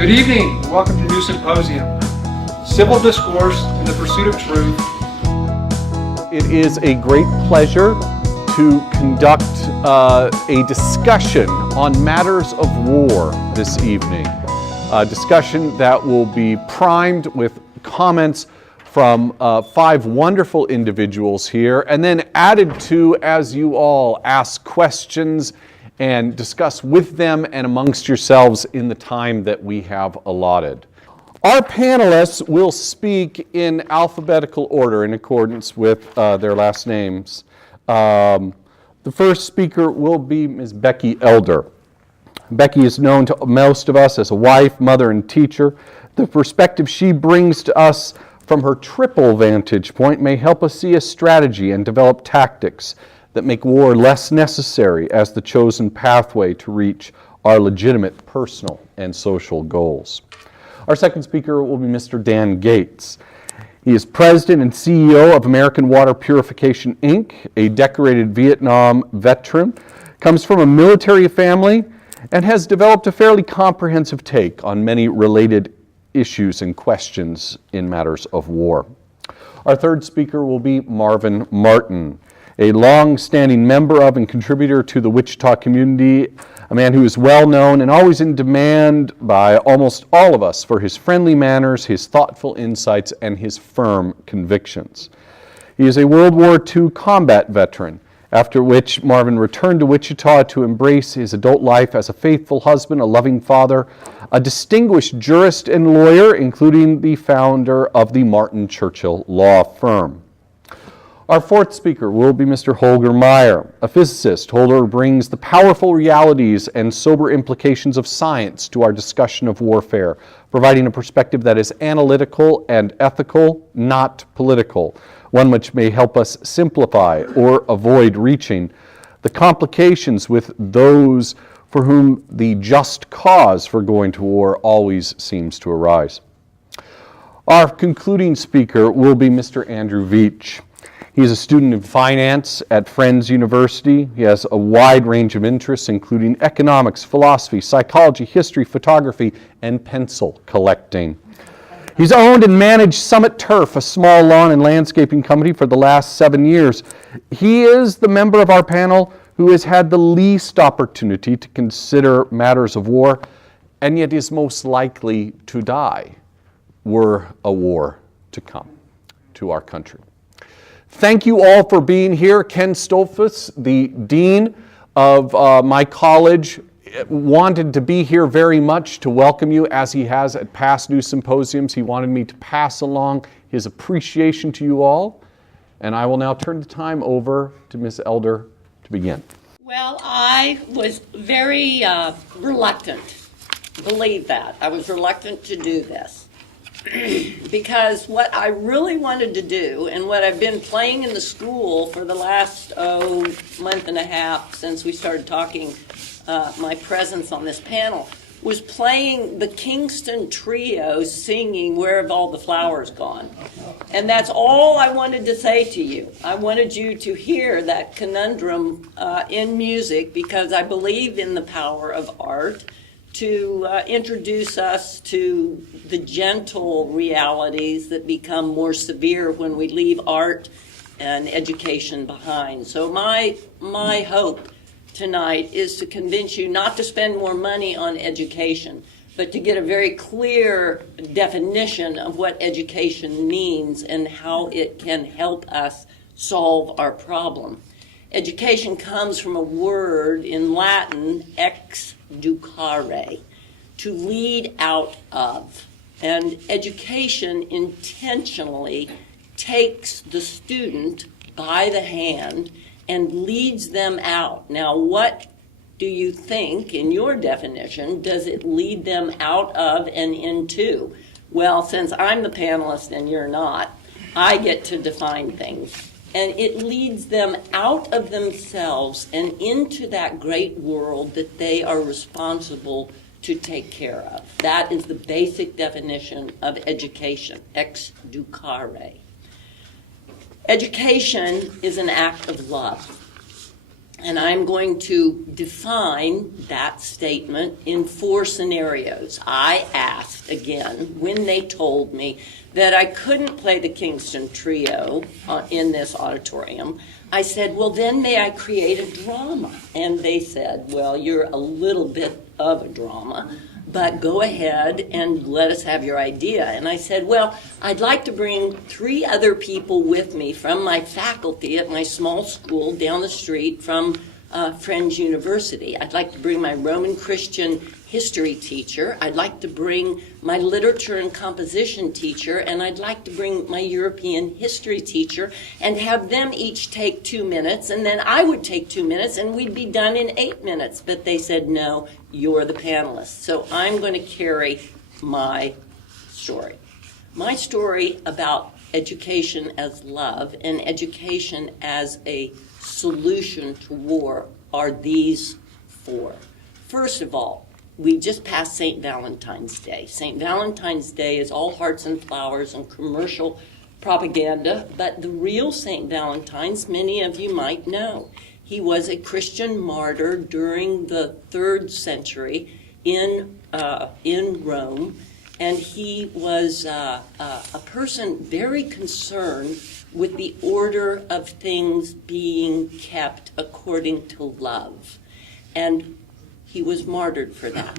Good evening, and welcome to New Symposium, Civil Discourse in the Pursuit of Truth. It is a great pleasure to conduct a discussion on matters of war this evening. A discussion that will be primed with comments from 5 wonderful individuals here, and then added to as you all ask questions and discuss with them and amongst yourselves in the time that we have allotted. Our panelists will speak in alphabetical order in accordance with their last names. The first speaker will be Ms. Becky Elder. Becky is known to most of us as a wife, mother, and teacher. The perspective she brings to us from her triple vantage point may help us see a strategy and develop tactics that make war less necessary as the chosen pathway to reach our legitimate personal and social goals. Our second speaker will be Mr. Dan Gates. He is president and CEO of American Water Purification, Inc., a decorated Vietnam veteran, comes from a military family, and has developed a fairly comprehensive take on many related issues and questions in matters of war. Our third speaker will be Marvin Martin, a long-standing member of and contributor to the Wichita community, a man who is well known and always in demand by almost all of us for his friendly manners, his thoughtful insights, and his firm convictions. He is a World War II combat veteran, after which Marvin returned to Wichita to embrace his adult life as a faithful husband, a loving father, a distinguished jurist and lawyer, including the founder of the Martin Churchill Law Firm. Our fourth speaker will be Mr. Holger Meyer, a physicist. Holger brings the powerful realities and sober implications of science to our discussion of warfare, providing a perspective that is analytical and ethical, not political, one which may help us simplify or avoid reaching the complications with those for whom the just cause for going to war always seems to arise. Our concluding speaker will be Mr. Andrew Veatch. He is a student of finance at Friends University. He has a wide range of interests, including economics, philosophy, psychology, history, photography, and pencil collecting. He's owned and managed Summit Turf, a small lawn and landscaping company, for the last 7 years. He is the member of our panel who has had the least opportunity to consider matters of war, and yet is most likely to die were a war to come to our country. Thank you all for being here. Ken Stolfus, the dean of my college, wanted to be here very much to welcome you, as he has at past New Symposiums. He wanted me to pass along his appreciation to you all, and I will now turn the time over to Ms. Elder to begin. Well, I was very reluctant, believe that. I was reluctant to do this. Because what I really wanted to do, and what I've been playing in the school for the last month and a half since we started talking my presence on this panel, was playing the Kingston Trio singing Where Have All the Flowers Gone? And that's all I wanted to say to you. I wanted you to hear that conundrum in music, because I believe in the power of art to introduce us to the gentle realities that become more severe when we leave art and education behind. So my hope tonight is to convince you not to spend more money on education, but to get a very clear definition of what education means and how it can help us solve our problem. Education comes from a word in Latin, educare, to lead out of. And education intentionally takes the student by the hand and leads them out. Now, what do you think, in your definition, does it lead them out of and into? Well, since I'm the panelist and you're not, I get to define things. And it leads them out of themselves and into that great world that they are responsible to take care of. That is the basic definition of education, educare. Education is an act of love. And I'm going to define that statement in 4 scenarios. I asked, again, when they told me that I couldn't play the Kingston Trio in this auditorium, I said, well, then may I create a drama? And they said, well, you're a little bit of a drama, but go ahead and let us have your idea. And I said, well, I'd like to bring 3 other people with me from my faculty at my small school down the street from Friends University. I'd like to bring my Roman Christian history teacher. I'd like to bring my literature and composition teacher, and I'd like to bring my European history teacher and have them each take 2 minutes, and then I would take 2 minutes, and we'd be done in 8 minutes. But they said, no, you're the panelist. So I'm going to carry my story. My story about education as love and education as a solution to war are these 4. First of all, we just passed St. Valentine's Day. St. Valentine's Day is all hearts and flowers and commercial propaganda, but the real St. Valentine's, many of you might know. He was a Christian martyr during the 3rd century in Rome, and he was a person very concerned with the order of things being kept according to love. And he was martyred for that.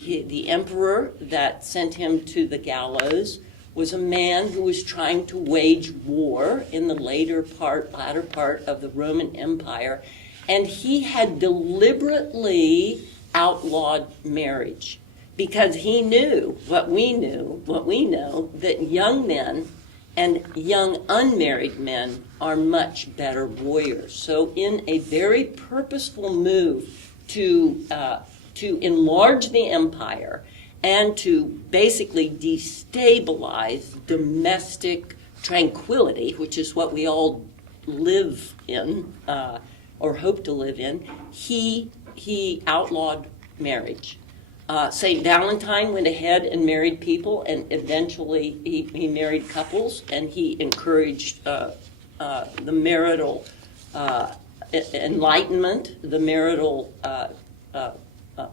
The emperor that sent him to the gallows was a man who was trying to wage war in the latter part of the Roman Empire, and he had deliberately outlawed marriage because he knew what we know, that young men and young unmarried men are much better warriors. So in a very purposeful move to enlarge the empire and to basically destabilize domestic tranquility, which is what we all live in or hope to live in, he outlawed marriage. St. Valentine went ahead and married people, and eventually he married couples, and he encouraged the marital enlightenment, the marital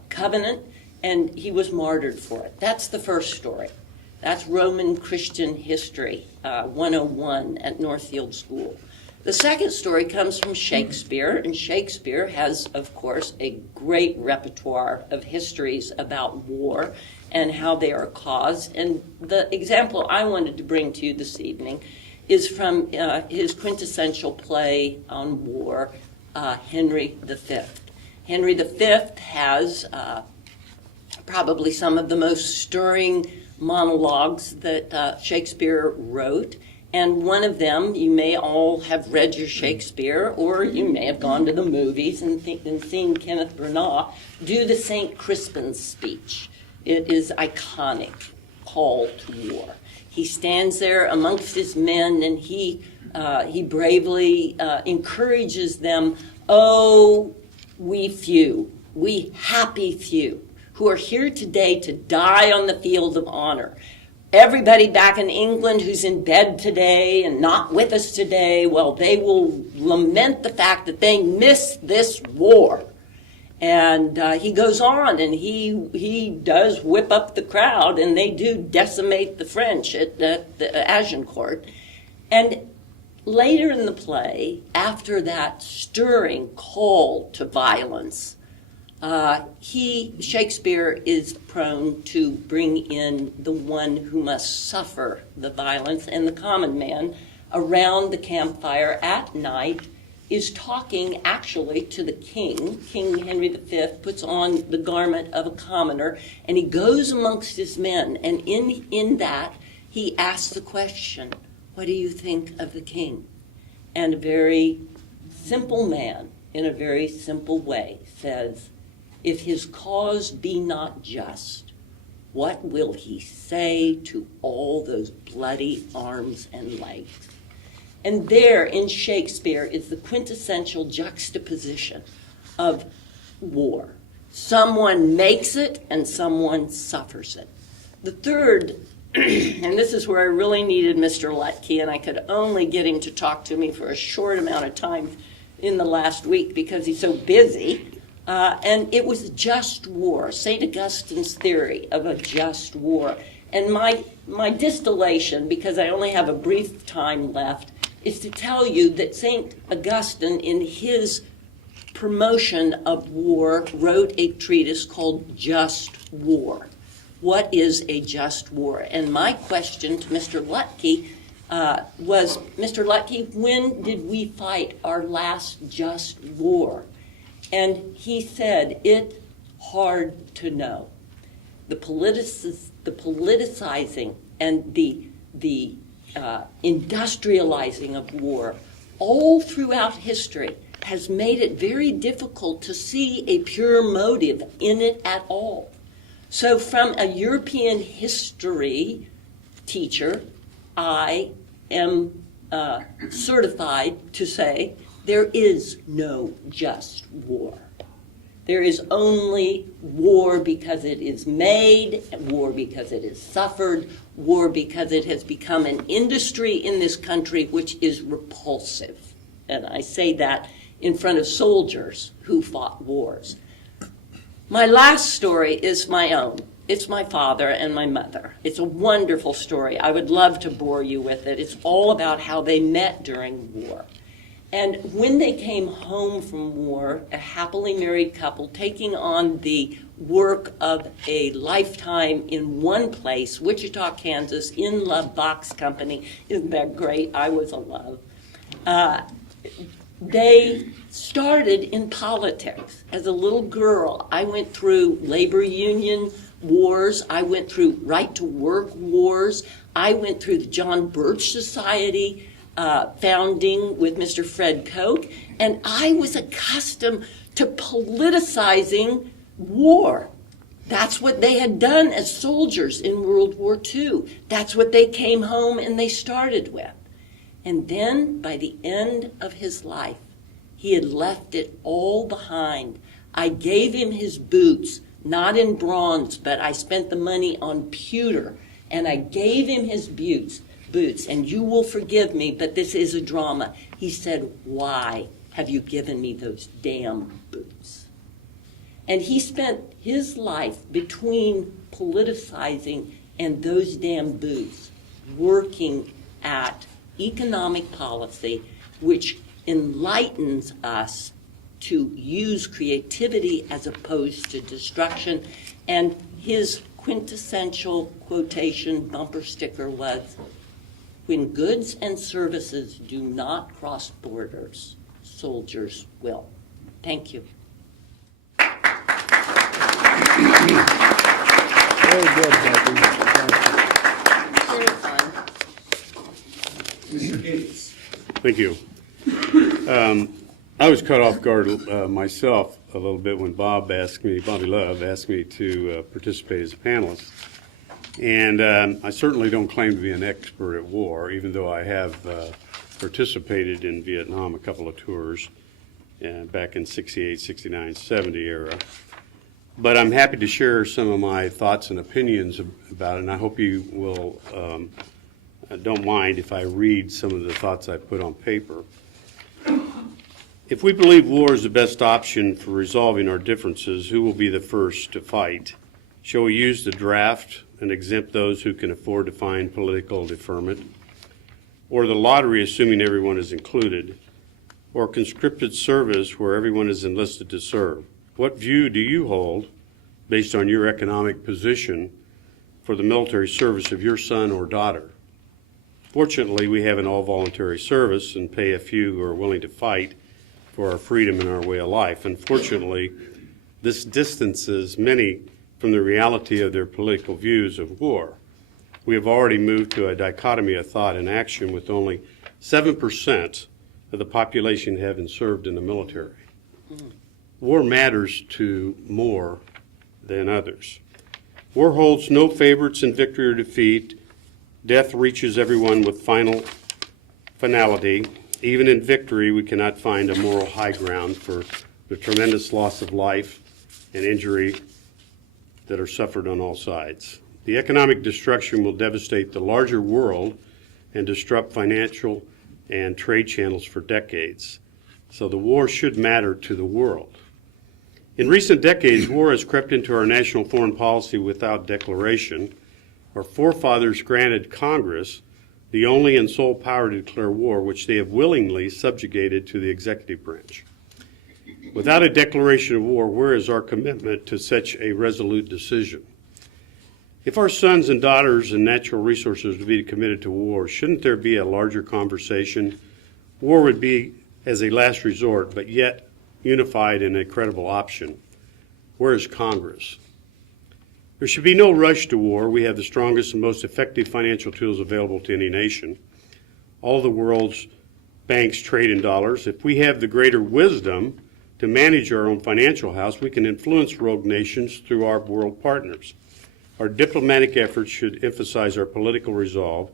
covenant, and he was martyred for it. That's the first story. That's Roman Christian History 101 at Northfield School. The second story comes from Shakespeare, and Shakespeare has, of course, a great repertoire of histories about war and how they are caused. And the example I wanted to bring to you this evening is from his quintessential play on war, Henry V. Henry V has probably some of the most stirring monologues that Shakespeare wrote. And one of them, you may all have read your Shakespeare, or you may have gone to the movies and seen Kenneth Branagh do the St. Crispin's speech. It is iconic, call to war. He stands there amongst his men, and he bravely encourages them, "Oh, we few, we happy few, who are here today to die on the field of honor. Everybody back in England who's in bed today and not with us today, well, they will lament the fact that they missed this war." And he goes on, and he does whip up the crowd, and they do decimate the French at the Agincourt. And later in the play, after that stirring call to violence, Shakespeare is prone to bring in the one who must suffer the violence, and the common man around the campfire at night is talking actually to the king. King Henry V puts on the garment of a commoner, and he goes amongst his men, and in that he asks the question, "What do you think of the king?" And a very simple man, in a very simple way, says, "If his cause be not just, what will he say to all those bloody arms and legs?" And there in Shakespeare is the quintessential juxtaposition of war. Someone makes it and someone suffers it. The third, and this is where I really needed Mr. Lutke, and I could only get him to talk to me for a short amount of time in the last week because he's so busy. And it was just war, St. Augustine's theory of a just war. And my distillation, because I only have a brief time left, is to tell you that St. Augustine, in his promotion of war, wrote a treatise called Just War. What is a just war? And my question to Mr. Lutke was, Mr. Lutke, when did we fight our last just war? And he said, it's hard to know. The politicizing and the industrializing of war all throughout history has made it very difficult to see a pure motive in it at all. So from a European history teacher, I am certified to say there is no just war. There is only war because it is made, war because it is suffered, war because it has become an industry in this country which is repulsive. And I say that in front of soldiers who fought wars. My last story is my own. It's my father and my mother. It's a wonderful story. I would love to bore you with it. It's all about how they met during war. And when they came home from war, a happily married couple taking on the work of a lifetime in one place, Wichita, Kansas, in Love Box Company. Isn't that great? I was a love. They started in politics. As a little girl, I went through labor union wars. I went through right to work wars. I went through the John Birch Society founding with Mr. Fred Koch, and I was accustomed to politicizing war. That's what they had done as soldiers in World War II. That's what they came home and they started with. And then, by the end of his life, he had left it all behind. I gave him his boots, not in bronze, but I spent the money on pewter, and I gave him his boots, and you will forgive me, but this is a drama. He said, "Why have you given me those damn boots?" And he spent his life between politicizing and those damn boots, working at economic policy, which enlightens us to use creativity as opposed to destruction. And his quintessential quotation bumper sticker was, "When goods and services do not cross borders, soldiers will." Thank you. Very good, Becky. Very fun. Mr. Gates. Thank you. I was caught off guard myself a little bit when Bobby Love asked me to participate as a panelist. And I certainly don't claim to be an expert at war, even though I have participated in Vietnam a couple of tours back in 68, 69, 70 era. But I'm happy to share some of my thoughts and opinions about it, and I hope you will don't mind if I read some of the thoughts I put on paper. If we believe war is the best option for resolving our differences, who will be the first to fight? Shall we use the draft and exempt those who can afford to find political deferment? Or the lottery, assuming everyone is included? Or conscripted service where everyone is enlisted to serve? What view do you hold, based on your economic position, for the military service of your son or daughter? Fortunately, we have an all-voluntary service and pay a few who are willing to fight for our freedom and our way of life. Unfortunately, this distances many from the reality of their political views of war. We have already moved to a dichotomy of thought and action, with only 7% of the population having served in the military. War matters to more than others. War holds no favorites in victory or defeat. Death reaches everyone with finality. Even in victory, we cannot find a moral high ground for the tremendous loss of life and injury that are suffered on all sides. The economic destruction will devastate the larger world and disrupt financial and trade channels for decades. So the war should matter to the world. In recent decades, war has crept into our national foreign policy without declaration. Our forefathers granted Congress the only and sole power to declare war, which they have willingly subjugated to the executive branch. Without a declaration of war, where is our commitment to such a resolute decision? If our sons and daughters and natural resources would be committed to war, shouldn't there be a larger conversation? War would be as a last resort, but yet unified and a credible option. Where is Congress? There should be no rush to war. We have the strongest and most effective financial tools available to any nation. All the world's banks trade in dollars. If we have the greater wisdom to manage our own financial house, we can influence rogue nations through our world partners. Our diplomatic efforts should emphasize our political resolve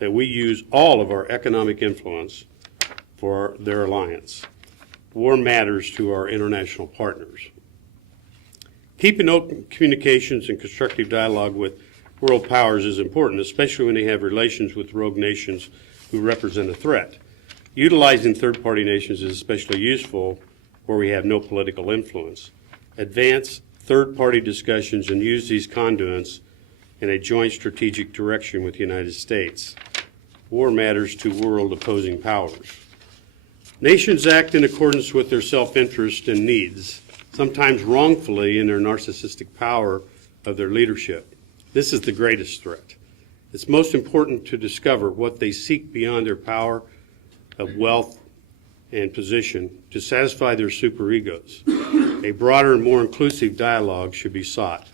that we use all of our economic influence for their alliance. War matters to our international partners. Keeping open communications and constructive dialogue with world powers is important, especially when they have relations with rogue nations who represent a threat. Utilizing third-party nations is especially useful where we have no political influence. Advance third-party discussions and use these conduits in a joint strategic direction with the United States. War matters to world opposing powers. Nations act in accordance with their self-interest and needs, sometimes wrongfully in their narcissistic power of their leadership. This is the greatest threat. It's most important to discover what they seek beyond their power of wealth and position to satisfy their superegos. A broader and more inclusive dialogue should be sought.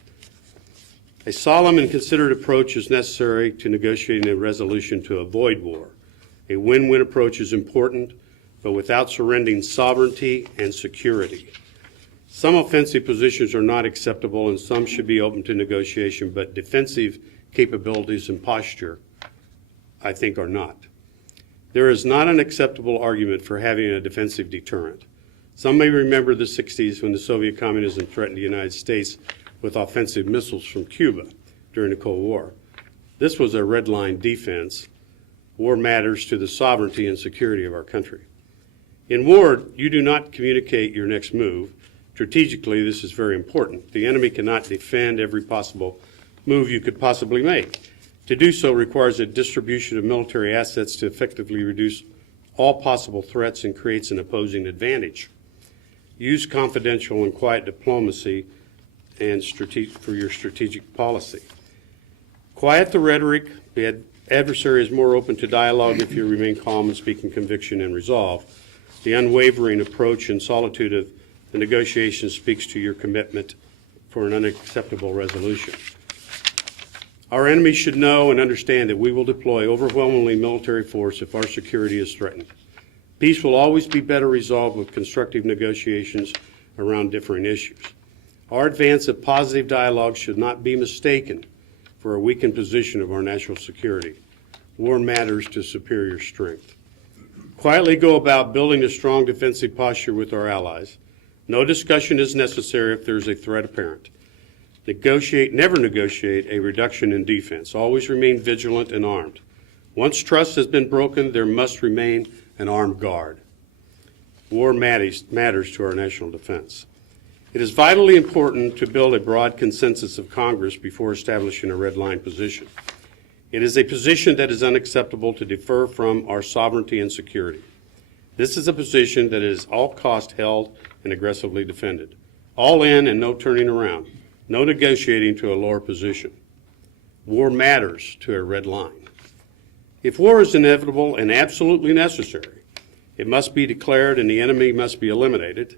A solemn and considered approach is necessary to negotiating a resolution to avoid war. A win-win approach is important, but without surrendering sovereignty and security. Some offensive positions are not acceptable and some should be open to negotiation, but defensive capabilities and posture, I think, are not. There is not an acceptable argument for having a defensive deterrent. Some may remember the 60s when the Soviet communism threatened the United States with offensive missiles from Cuba during the Cold War. This was a red line defense. War matters to the sovereignty and security of our country. In war, you do not communicate your next move. Strategically, this is very important. The enemy cannot defend every possible move you could possibly make. To do so requires a distribution of military assets to effectively reduce all possible threats and creates an opposing advantage. Use confidential and quiet diplomacy and for your strategic policy. Quiet the rhetoric. The adversary is more open to dialogue if you remain calm and speak in conviction and resolve. The unwavering approach and solitude of the negotiation speaks to your commitment for an unacceptable resolution. Our enemies should know and understand that we will deploy overwhelmingly military force if our security is threatened. Peace will always be better resolved with constructive negotiations around differing issues. Our advance of positive dialogue should not be mistaken for a weakened position of our national security. War matters to superior strength. Quietly go about building a strong defensive posture with our allies. No discussion is necessary if there is a threat apparent. Never negotiate a reduction in defense. Always remain vigilant and armed. Once trust has been broken, there must remain an armed guard. War matters to our national defense. It is vitally important to build a broad consensus of Congress before establishing a red line position. It is a position that is unacceptable to defer from our sovereignty and security. This is a position that is all cost held and aggressively defended. All in and no turning around. No negotiating to a lower position. War matters to a red line. If war is inevitable and absolutely necessary, it must be declared and the enemy must be eliminated.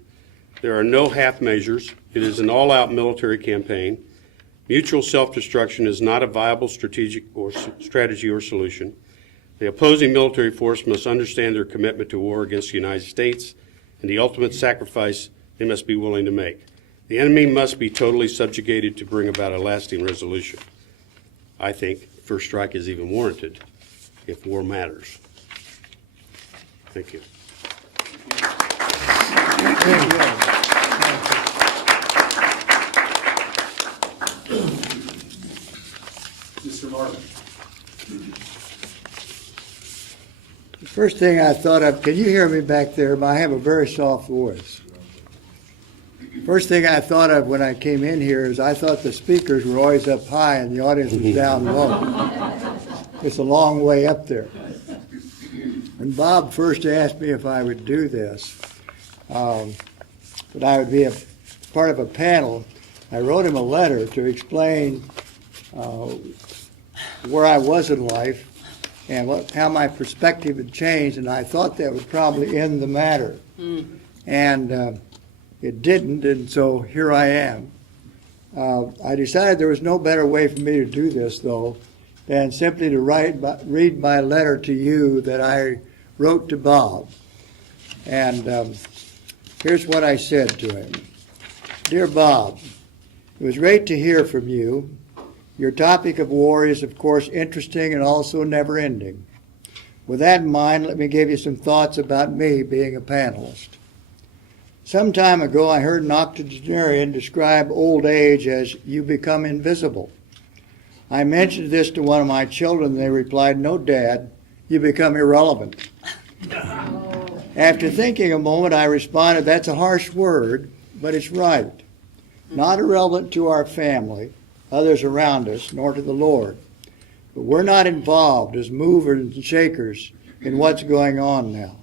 There are no half measures. It is an all-out military campaign. Mutual self-destruction is not a viable strategy or solution. The opposing military force must understand their commitment to war against the United States and the ultimate sacrifice they must be willing to make. The enemy must be totally subjugated to bring about a lasting resolution. I think first strike is even warranted if war matters. Thank you. Mr. Marvin. First thing I thought of, can you hear me back there? I have a very soft voice. First thing I thought of when I came in here is I thought the speakers were always up high and the audience was down low. It's a long way up there. When Bob first asked me if I would do this, that I would be a part of a panel, I wrote him a letter to explain where I was in life and how my perspective had changed, and I thought that would probably end the matter. And it didn't, and so here I am. I decided there was no better way for me to do this, though, than simply to read my letter to you that I wrote to Bob. And here's what I said to him. Dear Bob, it was great to hear from you. Your topic of war is, of course, interesting and also never-ending. With that in mind, let me give you some thoughts about me being a panelist. Some time ago, I heard an octogenarian describe old age as you become invisible. I mentioned this to one of my children, and they replied, no, Dad, you become irrelevant. After thinking a moment, I responded, that's a harsh word, but it's right. Not irrelevant to our family, others around us, nor to the Lord. But we're not involved as movers and shakers in what's going on now.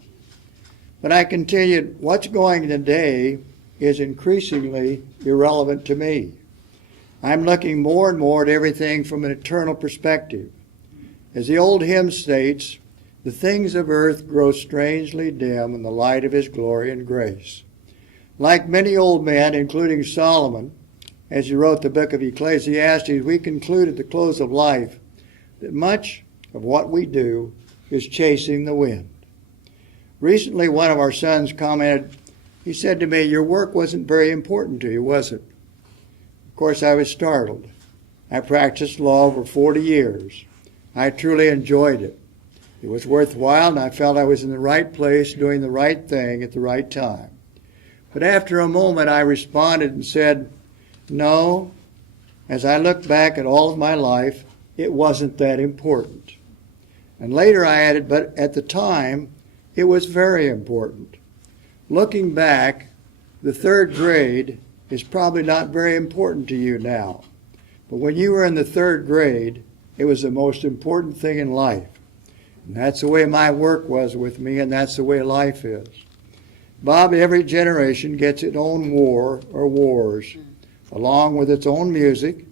But I continued, what's going today is increasingly irrelevant to me. I'm looking more and more at everything from an eternal perspective. As the old hymn states, the things of earth grow strangely dim in the light of his glory and grace. Like many old men, including Solomon, as he wrote the book of Ecclesiastes, we conclude at the close of life that much of what we do is chasing the wind. Recently, one of our sons commented, he said to me, your work wasn't very important to you, was it? Of course, I was startled. I practiced law over 40 years. I truly enjoyed it. It was worthwhile, and I felt I was in the right place, doing the right thing at the right time. But after a moment, I responded and said, no, as I look back at all of my life, it wasn't that important. And later I added, but at the time, it was very important. Looking back, the third grade is probably not very important to you now. But when you were in the third grade, it was the most important thing in life. And that's the way my work was with me, and that's the way life is. Bob, every generation gets its own war or wars, along with its own music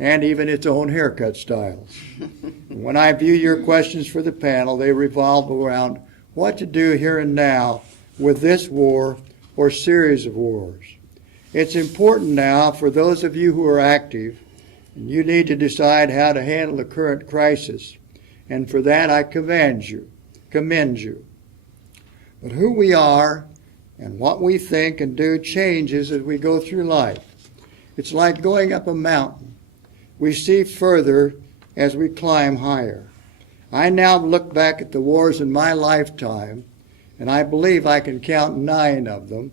and even its own haircut styles. And when I view your questions for the panel, they revolve around what to do here and now with this war or series of wars. It's important now for those of you who are active, and you need to decide how to handle the current crisis. And for that, I commend you. But who we are and what we think and do changes as we go through life. It's like going up a mountain. We see further as we climb higher. I now look back at the wars in my lifetime, and I believe I can count 9 of them,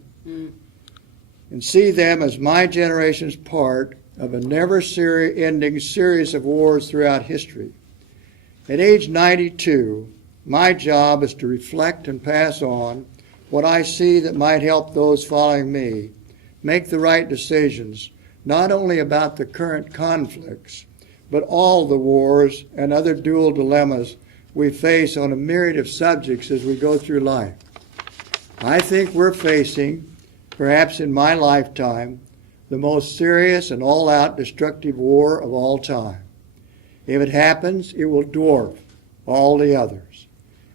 and see them as my generation's part of a never-ending series of wars throughout history. At age 92, my job is to reflect and pass on what I see that might help those following me make the right decisions, not only about the current conflicts, but all the wars and other dual dilemmas we face on a myriad of subjects as we go through life. I think we're facing, perhaps in my lifetime, the most serious and all-out destructive war of all time. If it happens, it will dwarf all the others.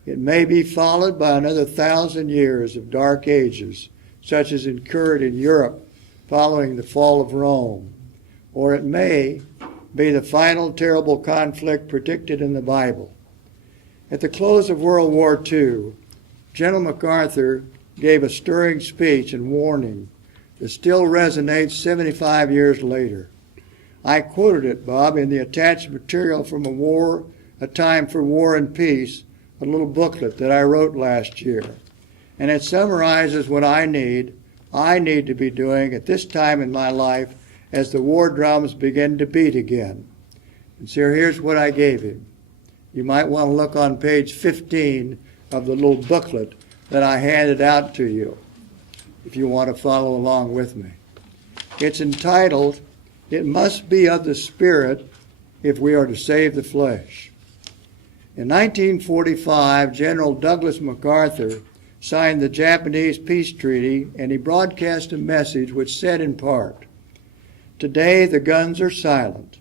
It may be followed by another 1,000 years of dark ages, such as occurred in Europe following the fall of Rome, or it may be the final terrible conflict predicted in the Bible. At the close of World War II, General MacArthur gave a stirring speech and warning that still resonates 75 years later. I quoted it, Bob, in the attached material from A Time for War and Peace, a little booklet that I wrote last year. And it summarizes what I need to be doing at this time in my life as the war drums begin to beat again. And so here's what I gave him. You might want to look on page 15 of the little booklet that I handed out to you, if you want to follow along with me. It's entitled, "It Must Be of the Spirit If We Are to Save the Flesh." In 1945, General Douglas MacArthur signed the Japanese peace treaty, and he broadcast a message which said in part, "Today the guns are silent.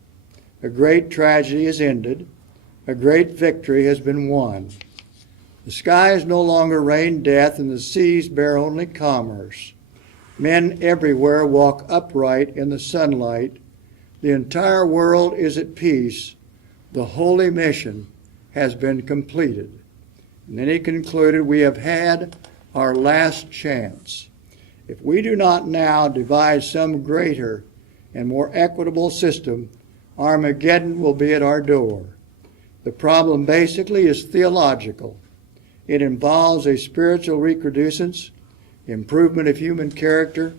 A great tragedy is ended. A great victory has been won. The skies no longer rain death, and the seas bear only commerce. Men everywhere walk upright in the sunlight. The entire world is at peace. The holy mission has been completed." And then he concluded, "We have had our last chance. If we do not now devise some greater and more equitable system, Armageddon will be at our door." The problem basically is theological. It involves a spiritual recrudescence, improvement of human character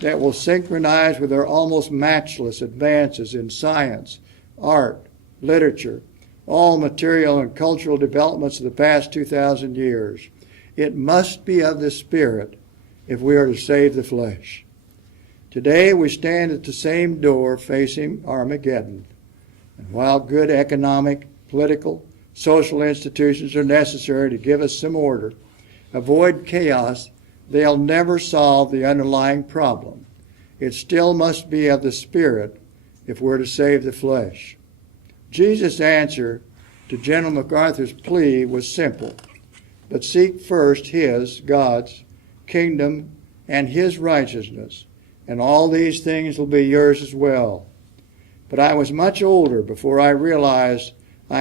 that will synchronize with our almost matchless advances in science, art, literature, all material and cultural developments of the past 2,000 years. It must be of the Spirit if we are to save the flesh. Today we stand at the same door facing Armageddon. And while good economic, political, social institutions are necessary to give us some order, avoid chaos, they'll never solve the underlying problem. It still must be of the Spirit if we're to save the flesh. Jesus' answer to General MacArthur's plea was simple, but seek first his, God's, kingdom and his righteousness, and all these things will be yours as well. But I was much older before I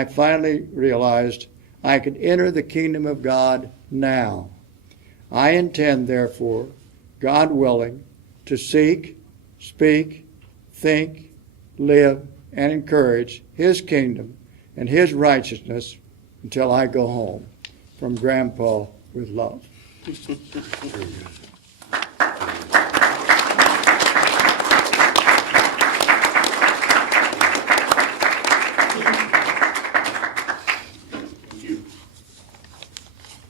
finally realized I could enter the kingdom of God now. I intend, therefore, God willing, to seek, speak, think, live, and encourage his kingdom and his righteousness until I go home. From Grandpa, with love.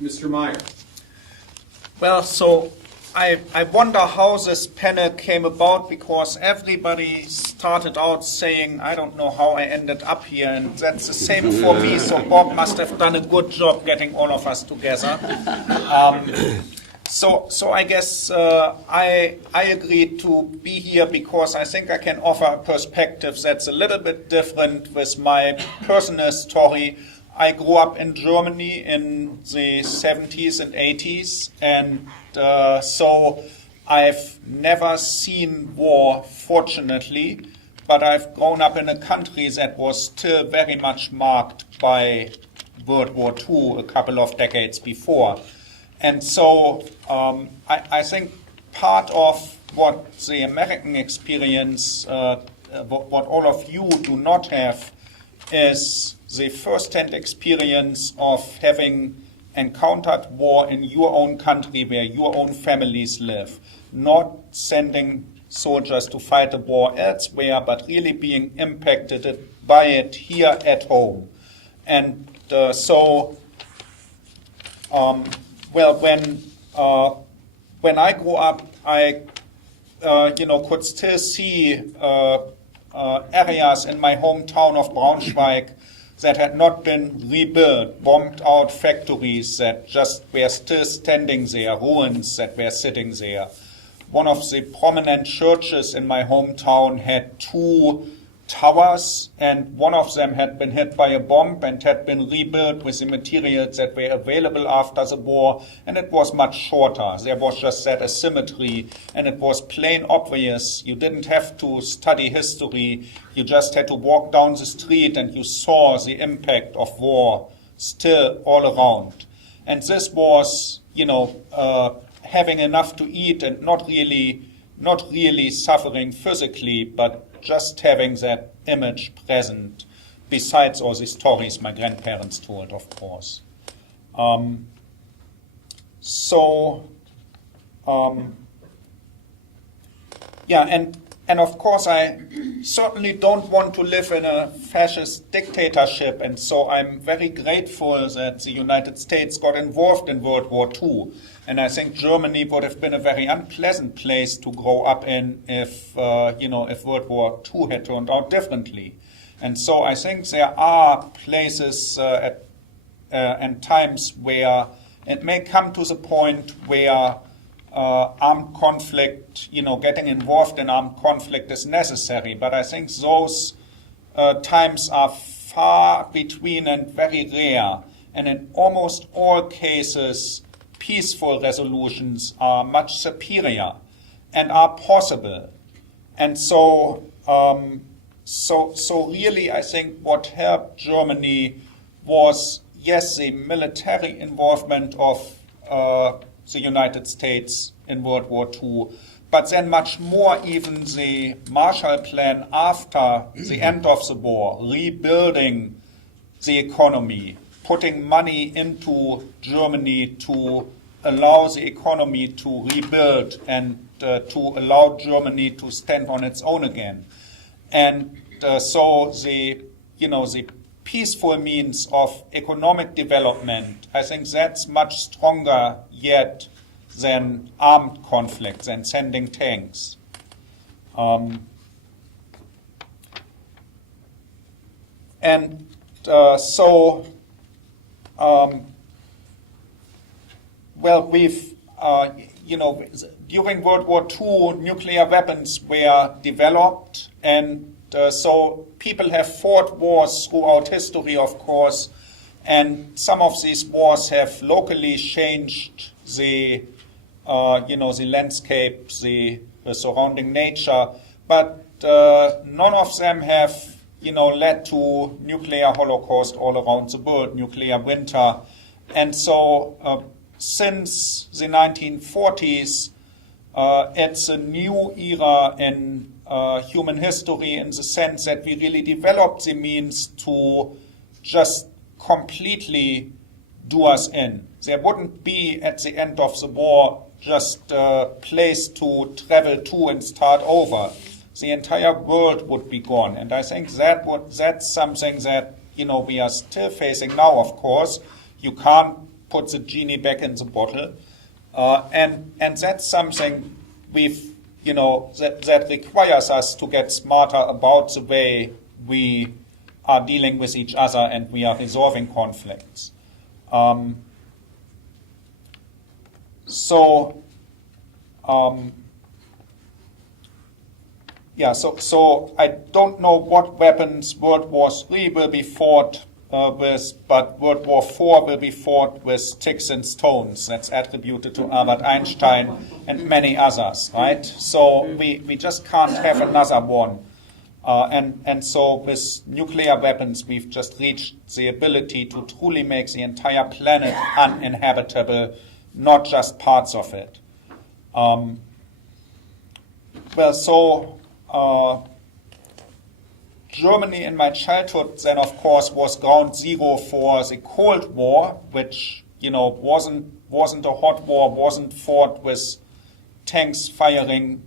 Mr. Meyer. Well, so I wonder how this panel came about, because everybody started out saying, I don't know how I ended up here, and that's the same for me, so Bob must have done a good job getting all of us together. So I guess I agreed to be here because I think I can offer a perspective that's a little bit different with my personal story. I grew up in Germany in the 70s and 80s, and so I've never seen war, fortunately, but I've grown up in a country that was still very much marked by World War II a couple of decades before. And so I think part of what the American experience, what all of you do not have, is the first-hand experience of having encountered war in your own country where your own families live, not sending soldiers to fight a war elsewhere, but really being impacted by it here at home. And well, when I grew up, I could still see areas in my hometown of Braunschweig that had not been rebuilt, bombed out factories that just were still standing there, ruins that were sitting there. One of the prominent churches in my hometown had 2 towers, and one of them had been hit by a bomb and had been rebuilt with the materials that were available after the war, and it was much shorter. There was just that asymmetry, and it was plain obvious. You didn't have to study history. You just had to walk down the street and you saw the impact of war still all around. And this was, having enough to eat and not really suffering physically, but just having that image present, besides all the stories my grandparents told, of course. And of course I certainly don't want to live in a fascist dictatorship, and so I'm very grateful that the United States got involved in World War II. And I think Germany would have been a very unpleasant place to grow up in if World War II had turned out differently. And so I think there are places and times where it may come to the point where armed conflict, getting involved in armed conflict is necessary. But I think those times are far between and very rare. And in almost all cases, peaceful resolutions are much superior and are possible. And so really, I think what helped Germany was, yes, the military involvement of the United States in World War II, but then much more even the Marshall Plan after the end of the war, rebuilding the economy, putting money into Germany to allow the economy to rebuild and to allow Germany to stand on its own again. And so the peaceful means of economic development, I think that's much stronger yet than armed conflict, than sending tanks. We've, during World War II, nuclear weapons were developed, and so people have fought wars throughout history, of course, and some of these wars have locally changed the landscape, the surrounding nature, but none of them have, led to nuclear holocaust all around the world, nuclear winter. And so since the 1940s, it's a new era in human history in the sense that we really developed the means to just completely do us in. There wouldn't be, at the end of the war, just a place to travel to and start over. The entire world would be gone. And I think that's something that, we are still facing now, of course. You can't put the genie back in the bottle. And that's something that requires us to get smarter about the way we are dealing with each other and we are resolving conflicts. So I don't know what weapons World War III will be fought with, but World War IV will be fought with sticks and stones. That's attributed to Albert Einstein and many others, right? So we just can't have another one. And so with nuclear weapons, we've just reached the ability to truly make the entire planet uninhabitable, not just parts of it. Germany in my childhood then, of course, was ground zero for the Cold War, which, wasn't a hot war, wasn't fought with tanks firing,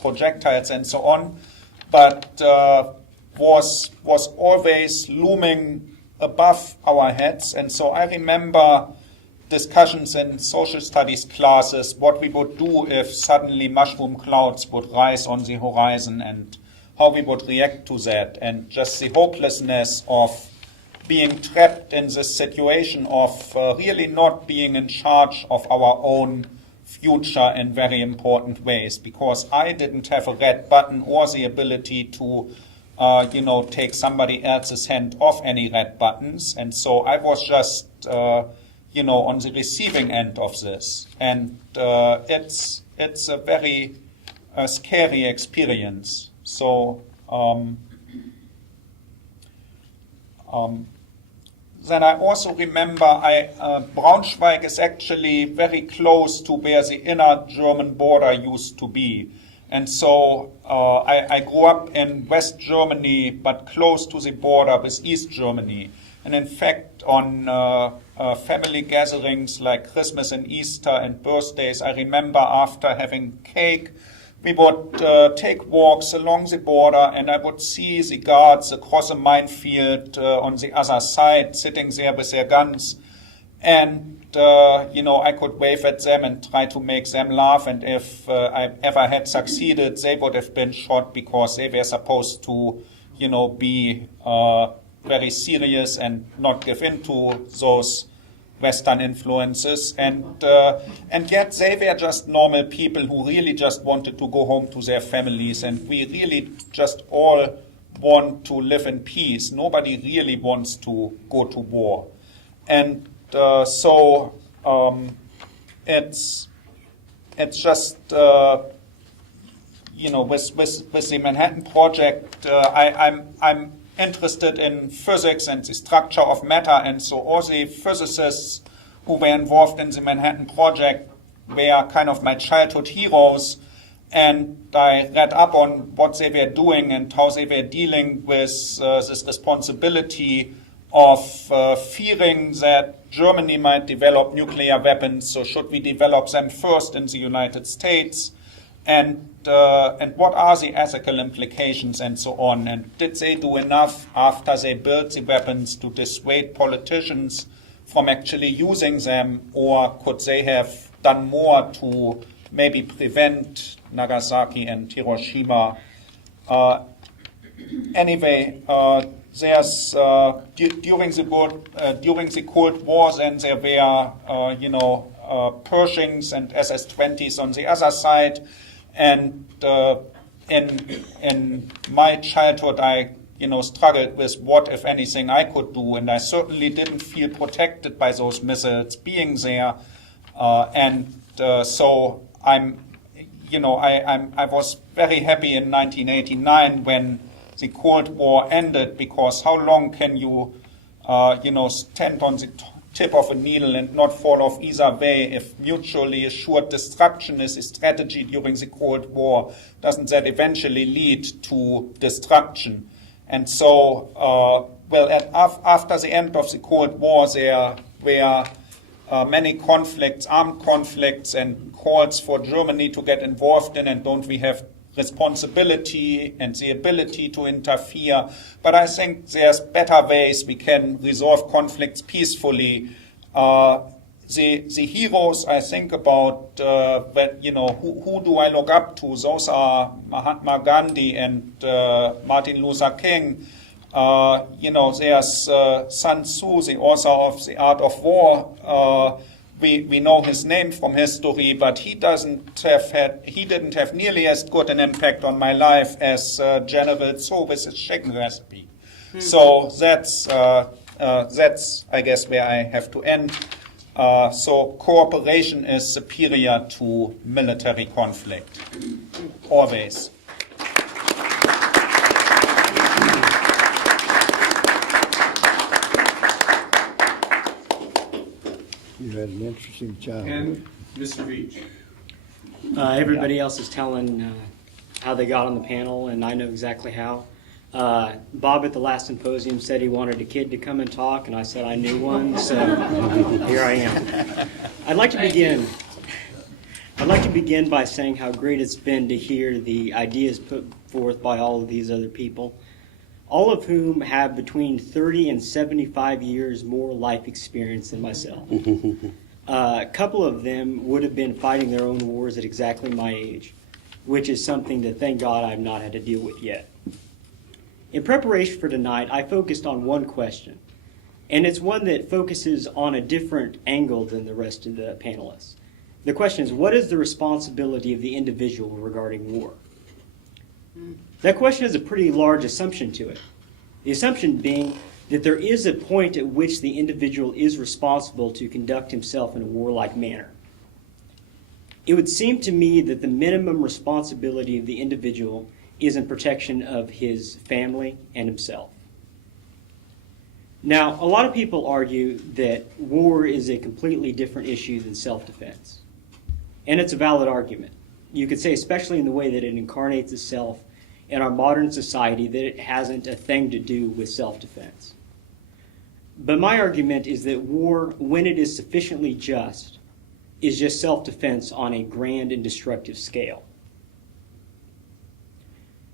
projectiles and so on, but was always looming above our heads. And so I remember discussions in social studies classes, what we would do if suddenly mushroom clouds would rise on the horizon and how we would react to that, and just the hopelessness of being trapped in this situation of really not being in charge of our own future in very important ways, because I didn't have a red button or the ability to take somebody else's hand off any red buttons, and so I was just on the receiving end of this, and it's a very scary experience. So then I also remember Braunschweig is actually very close to where the inner German border used to be. And so I grew up in West Germany, but close to the border with East Germany. And in fact, on family gatherings like Christmas and Easter and birthdays, I remember after having cake we would take walks along the border, and I would see the guards across a minefield on the other side, sitting there with their guns. And, I could wave at them and try to make them laugh. And if I ever had succeeded, they would have been shot because they were supposed to, be very serious and not give in to those Western influences. And yet they were just normal people who really just wanted to go home to their families. And we really just all want to live in peace. Nobody really wants to go to war. And so it's just with the Manhattan Project, I'm interested in physics and the structure of matter, and so all the physicists who were involved in the Manhattan Project were kind of my childhood heroes. And I read up on what they were doing and how they were dealing with this responsibility of fearing that Germany might develop nuclear weapons. So should we develop them first in the United States? And what are the ethical implications and so on? And did they do enough after they built the weapons to dissuade politicians from actually using them? Or could they have done more to maybe prevent Nagasaki and Hiroshima? Anyway, there's during the Cold War, then there were Pershings and SS-20s on the other side, and in my childhood, I struggled with what, if anything, I could do, and I certainly didn't feel protected by those missiles being there, so I was very happy in 1989 when the Cold War ended, because how long can you, stand on the tip of a needle and not fall off either way if mutually assured destruction is a strategy during the Cold War? Doesn't that eventually lead to destruction? And so, after the end of the Cold War, there were many conflicts, armed conflicts, and calls for Germany to get involved in, and don't we have responsibility and the ability to interfere. But I think there's better ways we can resolve conflicts peacefully. The heroes I think about, who do I look up to? Those are Mahatma Gandhi and Martin Luther King. There's Sun Tzu, the author of The Art of War. We know his name from history, but he didn't have nearly as good an impact on my life as General Tso with his chicken recipe. So that's I guess where I have to end. So cooperation is superior to military conflict, always. You had an interesting childhood. And Mr. Veatch. Everybody else is telling how they got on the panel, and I know exactly how. Bob at the last symposium said he wanted a kid to come and talk, and I said I knew one, so here I am. I'd like to begin by saying how great it's been to hear the ideas put forth by all of these other people, all of whom have between 30 and 75 years more life experience than myself. A couple of them would have been fighting their own wars at exactly my age, which is something that, thank God, I've not had to deal with yet. In preparation for tonight, I focused on one question, and it's one that focuses on a different angle than the rest of the panelists. The question is, what is the responsibility of the individual regarding war? That question has a pretty large assumption to it. The assumption being that there is a point at which the individual is responsible to conduct himself in a warlike manner. It would seem to me that the minimum responsibility of the individual is in protection of his family and himself. Now, a lot of people argue that war is a completely different issue than self-defense. And it's a valid argument. You could say, especially in the way that it incarnates itself in our modern society, that it hasn't a thing to do with self-defense. But my argument is that war, when it is sufficiently just, is just self-defense on a grand and destructive scale.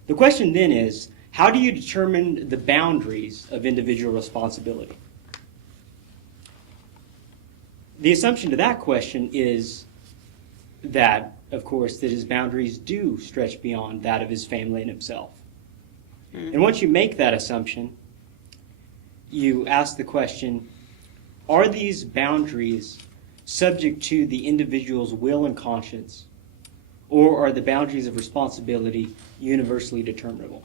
The question then is, how do you determine the boundaries of individual responsibility? The assumption to that question is that, of course, that his boundaries do stretch beyond that of his family and himself. And once you make that assumption, you ask the question, are these boundaries subject to the individual's will and conscience, or are the boundaries of responsibility universally determinable?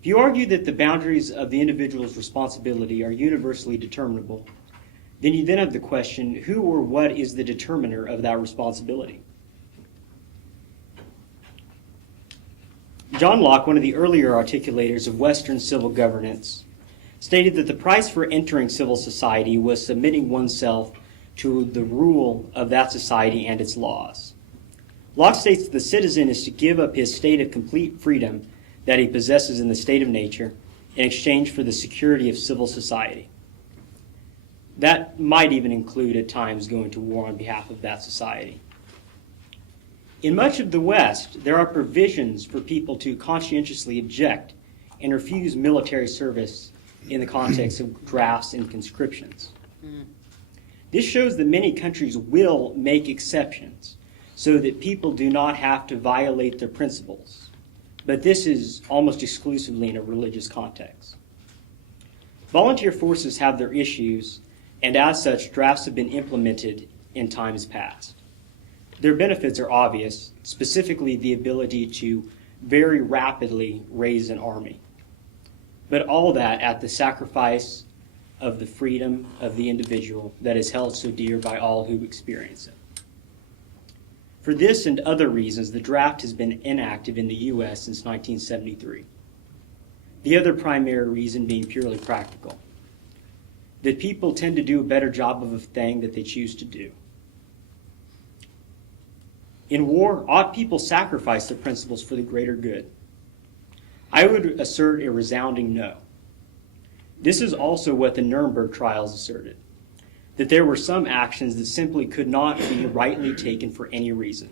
If you argue that the boundaries of the individual's responsibility are universally determinable, then you then have the question, who or what is the determiner of that responsibility? John Locke, one of the earlier articulators of Western civil governance, stated that the price for entering civil society was submitting oneself to the rule of that society and its laws. Locke states that the citizen is to give up his state of complete freedom that he possesses in the state of nature in exchange for the security of civil society. That might even include at times going to war on behalf of that society. In much of the West, there are provisions for people to conscientiously object and refuse military service in the context of drafts and conscriptions. This shows that many countries will make exceptions so that people do not have to violate their principles. But this is almost exclusively in a religious context. Volunteer forces have their issues, and as such, drafts have been implemented in times past. Their benefits are obvious, specifically the ability to very rapidly raise an army. But all that at the sacrifice of the freedom of the individual that is held so dear by all who experience it. For this and other reasons, the draft has been inactive in the U.S. since 1973. The other primary reason being purely practical, that people tend to do a better job of a thing that they choose to do. In war, ought people sacrifice their principles for the greater good? I would assert a resounding no. This is also what the Nuremberg trials asserted, that there were some actions that simply could not be rightly taken for any reason.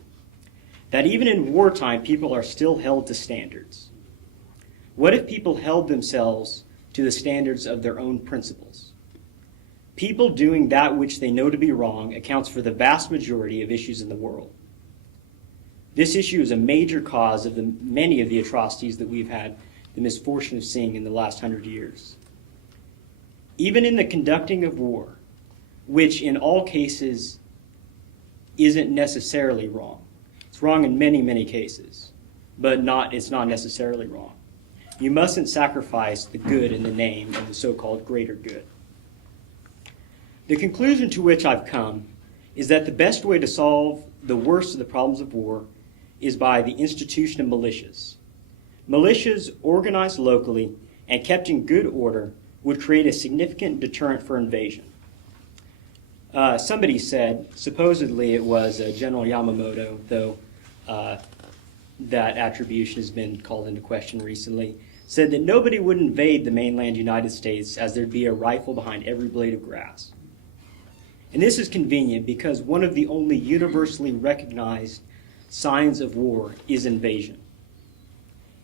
That even in wartime, people are still held to standards. What if people held themselves to the standards of their own principles? People doing that which they know to be wrong accounts for the vast majority of issues in the world. This issue is a major cause of many of the atrocities that we've had the misfortune of seeing in the last 100 years. Even in the conducting of war, which in all cases isn't necessarily wrong. It's wrong in many, many cases, but it's not necessarily wrong. You mustn't sacrifice the good in the name of the so-called greater good. The conclusion to which I've come is that the best way to solve the worst of the problems of war is by the institution of militias. Militias organized locally and kept in good order would create a significant deterrent for invasion. Somebody said, supposedly it was General Yamamoto, though that attribution has been called into question recently, said that nobody would invade the mainland United States as there'd be a rifle behind every blade of grass. And this is convenient because one of the only universally recognized signs of war is invasion.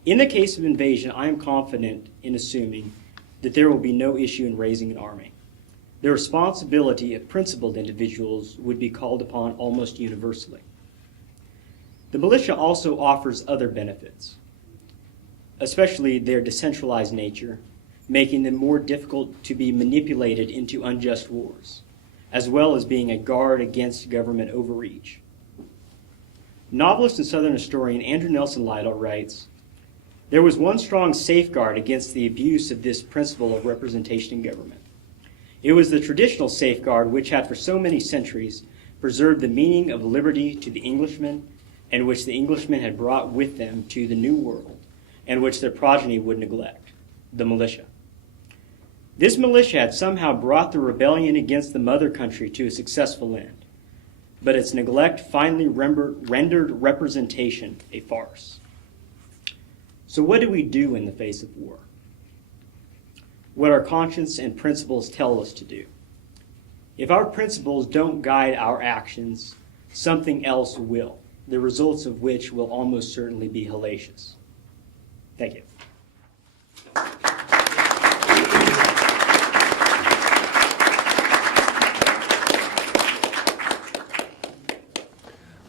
In the case of invasion, I am confident in assuming that there will be no issue in raising an army. The responsibility of principled individuals would be called upon almost universally. The militia also offers other benefits, especially their decentralized nature, making them more difficult to be manipulated into unjust wars, as well as being a guard against government overreach. Novelist and Southern historian Andrew Nelson Lytle writes, "There was one strong safeguard against the abuse of this principle of representation in government. It was the traditional safeguard which had for so many centuries preserved the meaning of liberty to the Englishman, and which the Englishmen had brought with them to the New World, and which their progeny would neglect, the militia. This militia had somehow brought the rebellion against the mother country to a successful end, but its neglect finally rendered representation a farce." So what do we do in the face of war? What our conscience and principles tell us to do. If our principles don't guide our actions, something else will, the results of which will almost certainly be hellacious. Thank you.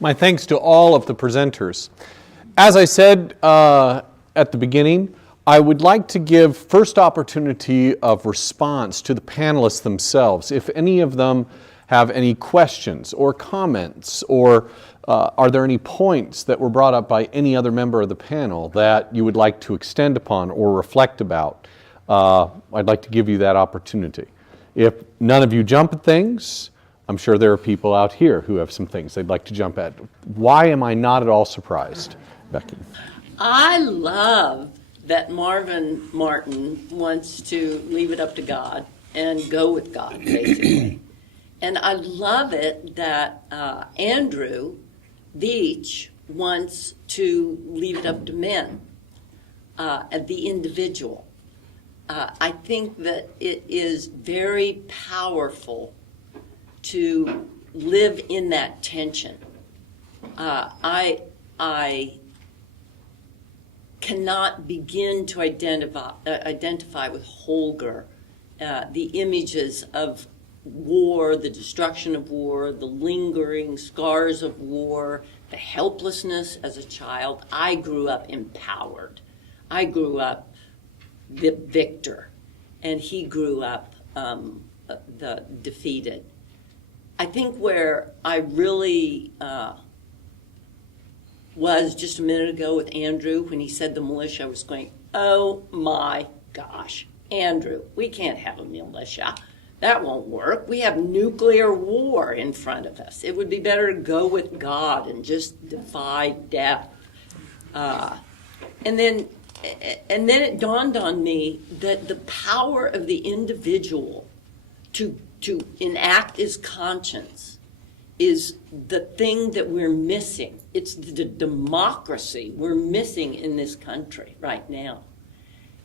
My thanks to all of the presenters. As I said at the beginning, I would like to give first opportunity of response to the panelists themselves. If any of them have any questions or comments, or are there any points that were brought up by any other member of the panel that you would like to extend upon or reflect about, I'd like to give you that opportunity. If none of you jump at things, I'm sure there are people out here who have some things they'd like to jump at. Why am I not at all surprised, Becky? I love that Marvin Martin wants to leave it up to God and go with God, basically. And I love it that Andrew Veatch wants to leave it up to men, and the individual. I think that it is very powerful to live in that tension. I cannot begin to identify with Holger the images of war, the destruction of war, the lingering scars of war, the helplessness as a child. I grew up empowered. I grew up the victor, and he grew up the defeated. I think where I really was just a minute ago with Andrew when he said the militia, I was going, oh my gosh, Andrew, we can't have a militia. That won't work. We have nuclear war in front of us. It would be better to go with God and just defy death. And then it dawned on me that the power of the individual to enact his conscience is the thing that we're missing. It's the democracy we're missing in this country right now.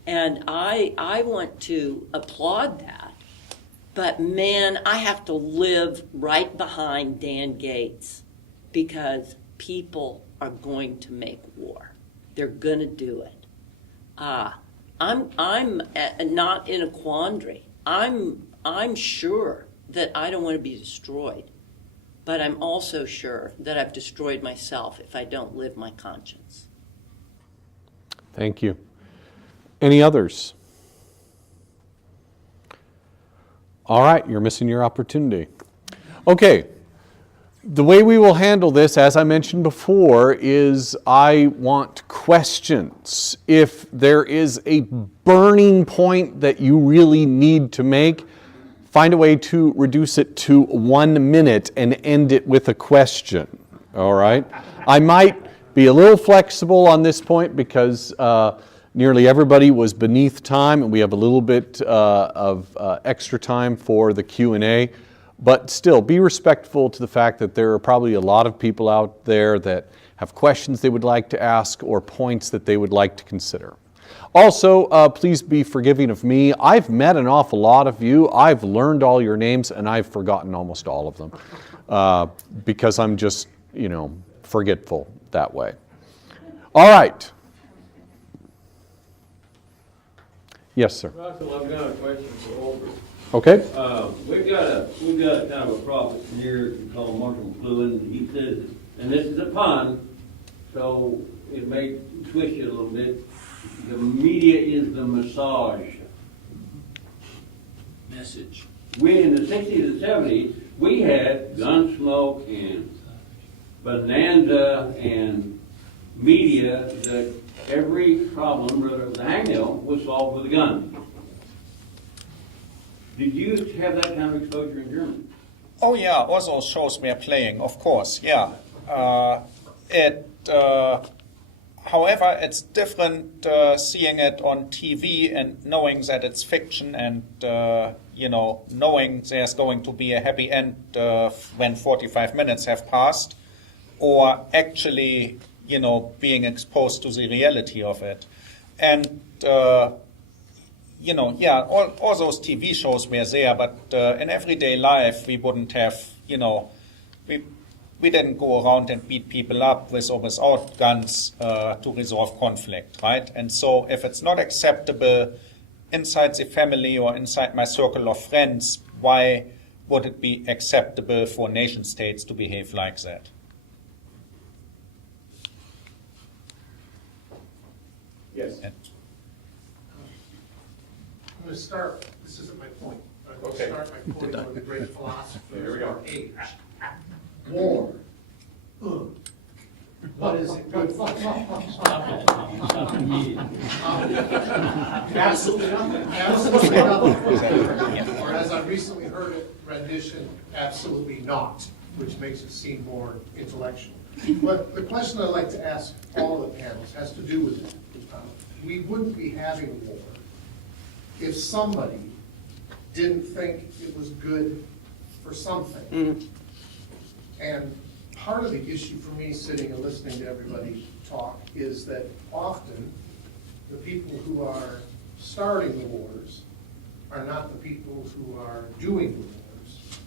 And I want to applaud that. But man, I have to live right behind Dan Gates because people are going to make war. They're going to do it. I'm not in a quandary. I'm sure that I don't want to be destroyed, but I'm also sure that I've destroyed myself if I don't live my conscience. Thank you. Any others? All right, you're missing your opportunity. Okay, the way we will handle this, as I mentioned before, is I want questions. If there is a burning point that you really need to make, find a way to reduce it to 1 minute and end it with a question. All right? I might be a little flexible on this point because nearly everybody was beneath time, and we have a little bit of extra time for the Q&A. But still, be respectful to the fact that there are probably a lot of people out there that have questions they would like to ask or points that they would like to consider. Also, please be forgiving of me. I've met an awful lot of you. I've learned all your names, and I've forgotten almost all of them because I'm just, forgetful that way. All right. Yes, sir. Russell, I've got a question for Holger. Okay. We've got kind of a prophet here called Marshall McLuhan. He says, and this is a pun, so it may twist you a little bit. The media is the massage message. We in the 60s and 70s, we had Gunsmoke and Bonanza and media that every problem, whether it was a hangnail, was solved with a gun. Did you have that kind of exposure in Germany? Oh yeah, all those shows were playing, of course, yeah. However, it's different seeing it on TV and knowing that it's fiction and, knowing there's going to be a happy end when 45 minutes have passed, or actually, being exposed to the reality of it. And, all those TV shows were there, but in everyday life we wouldn't have, we didn't go around and beat people up with or without guns to resolve conflict, right? And so if it's not acceptable inside the family or inside my circle of friends, why would it be acceptable for nation states to behave like that? Yes. And I'm going to start, this isn't my point, but I'm going to Okay. start by quoting one of the great philosophers Here we go. of our age. War. Ugh. What is it good for? Absolutely nothing. Absolutely nothing. Or as I recently heard it, rendition, absolutely not, which makes it seem more intellectual. But the question I'd like to ask all the panels has to do with we wouldn't be having war if somebody didn't think it was good for something. And part of the issue for me sitting and listening to everybody talk is that often the people who are starting the wars are not the people who are doing the wars,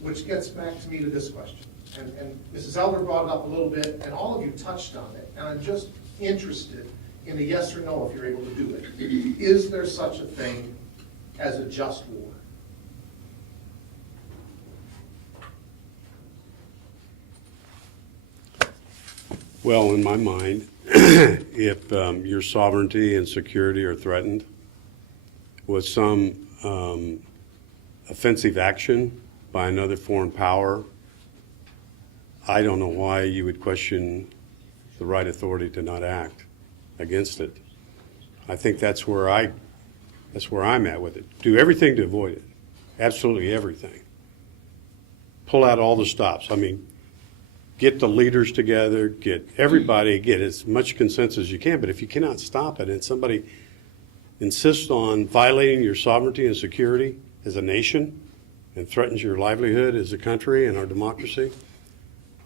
which gets back to me to this question. And Mrs. Elder brought it up a little bit, and all of you touched on it, and I'm just interested in a yes or no if you're able to do it. Is there such a thing as a just war? Well, in my mind, if your sovereignty and security are threatened with some offensive action by another foreign power, I don't know why you would question the right authority to not act against it. I think that's where I'm at with it. Do everything to avoid it. Absolutely everything. Pull out all the stops. I mean, get the leaders together, get everybody, get as much consensus as you can, but if you cannot stop it and somebody insists on violating your sovereignty and security as a nation and threatens your livelihood as a country and our democracy,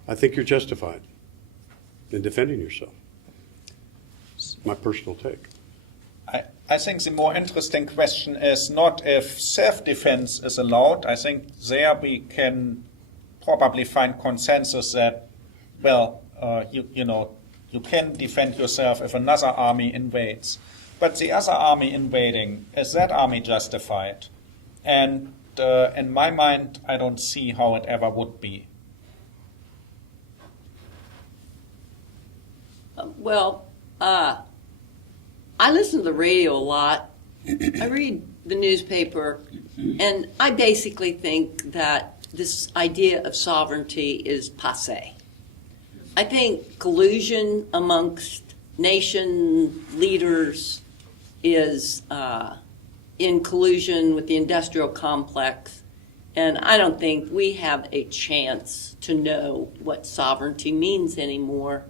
I think you're justified in defending yourself. My personal take. I think the more interesting question is not if self-defense is allowed. I think there we can probably find consensus that, well, you can defend yourself if another army invades. But the other army invading, is that army justified? And in my mind, I don't see how it ever would be. I listen to the radio a lot. I read the newspaper, and I basically think that this idea of sovereignty is passé. I think collusion amongst nation leaders is in collusion with the industrial complex, and I don't think we have a chance to know what sovereignty means anymore.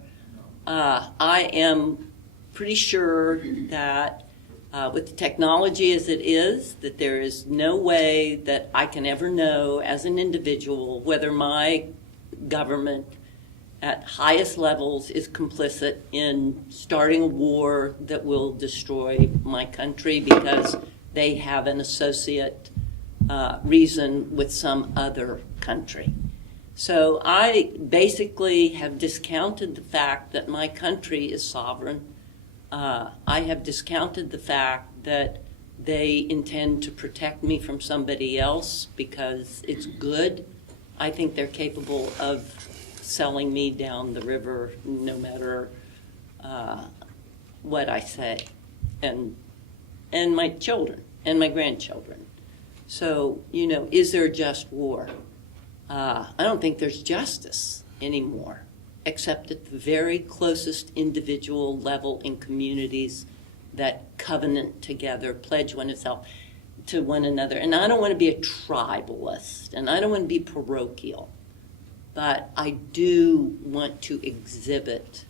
I am pretty sure that with the technology as it is, that there is no way that I can ever know as an individual whether my government at highest levels is complicit in starting a war that will destroy my country because they have an associate reason with some other country. So I basically have discounted the fact that my country is sovereign. I have discounted the fact that they intend to protect me from somebody else because it's good. I think they're capable of selling me down the river no matter what I say, and my children and my grandchildren. So, is there a just war? I don't think there's justice anymore, except at the very closest individual level in communities that covenant together, pledge oneself to one another. And I don't want to be a tribalist, and I don't want to be parochial, but I do want to exhibit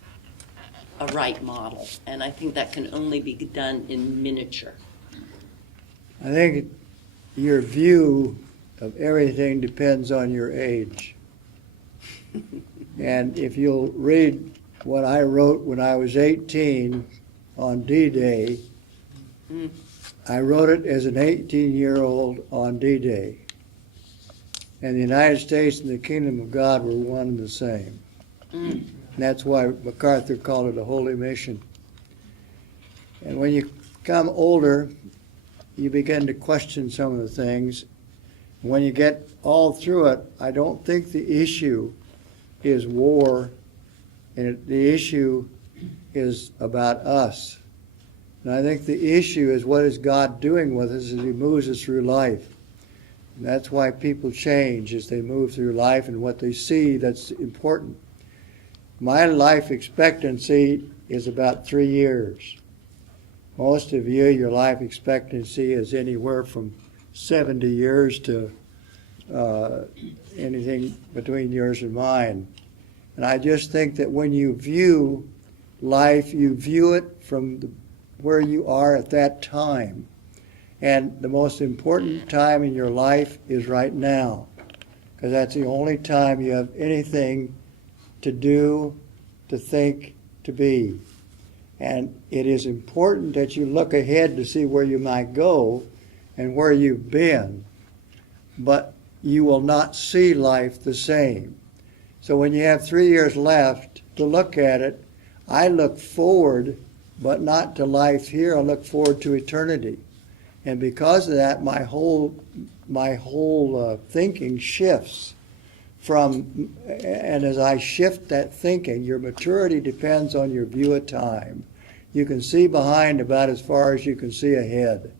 a right model, and I think that can only be done in miniature. I think your view of everything depends on your age. And if you'll read what I wrote when I was 18 on D-Day, I wrote it as an 18-year-old on D-Day. And the United States and the kingdom of God were one and the same. And that's why MacArthur called it a holy mission. And when you become older, you begin to question some of the things. When you get all through it, I don't think the issue is war, and the issue is about us. And I think the issue is, what is God doing with us as he moves us through life? And that's why people change as they move through life, and what they see that's important. My life expectancy is about 3 years. Most of you, your life expectancy is anywhere from 70 years to anything between yours and mine. And I just think that when you view life, you view it from where you are at that time. And the most important time in your life is right now, because that's the only time you have anything to do, to think, to be. And it is important that you look ahead to see where you might go and where you've been, but you will not see life the same. So when you have 3 years left to look at it, I look forward, but not to life here. I look forward to eternity. And because of that, my whole thinking shifts from, and as I shift that thinking, your maturity depends on your view of time. You can see behind about as far as you can see ahead.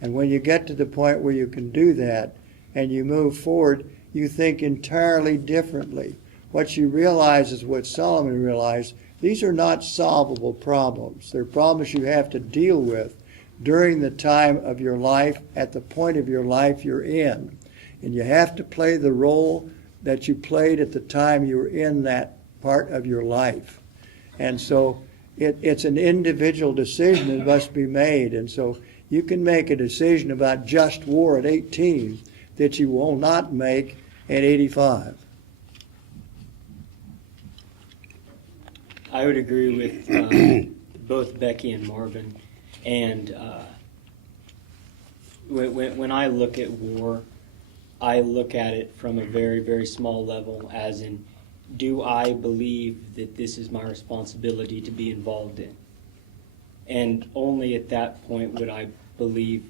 And when you get to the point where you can do that and you move forward, you think entirely differently. What you realize is what Solomon realized. These are not solvable problems. They're problems you have to deal with during the time of your life, at the point of your life you're in. And you have to play the role that you played at the time you were in that part of your life. And so it's an individual decision that must be made. And so you can make a decision about just war at 18 that you will not make at 85. I would agree with both Becky and Marvin. And when I look at war, I look at it from a very, very small level, as in, do I believe that this is my responsibility to be involved in? And only at that point would I believe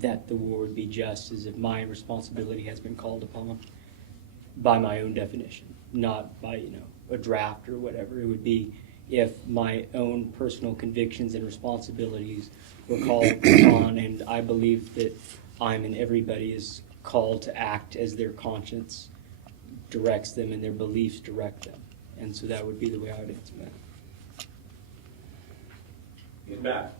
that the war would be just, as if my responsibility has been called upon by my own definition, not by, a draft or whatever. It would be if my own personal convictions and responsibilities were called upon, and I believe that I'm and everybody is called to act as their conscience directs them and their beliefs direct them. And so that would be the way I would answer that. Get back.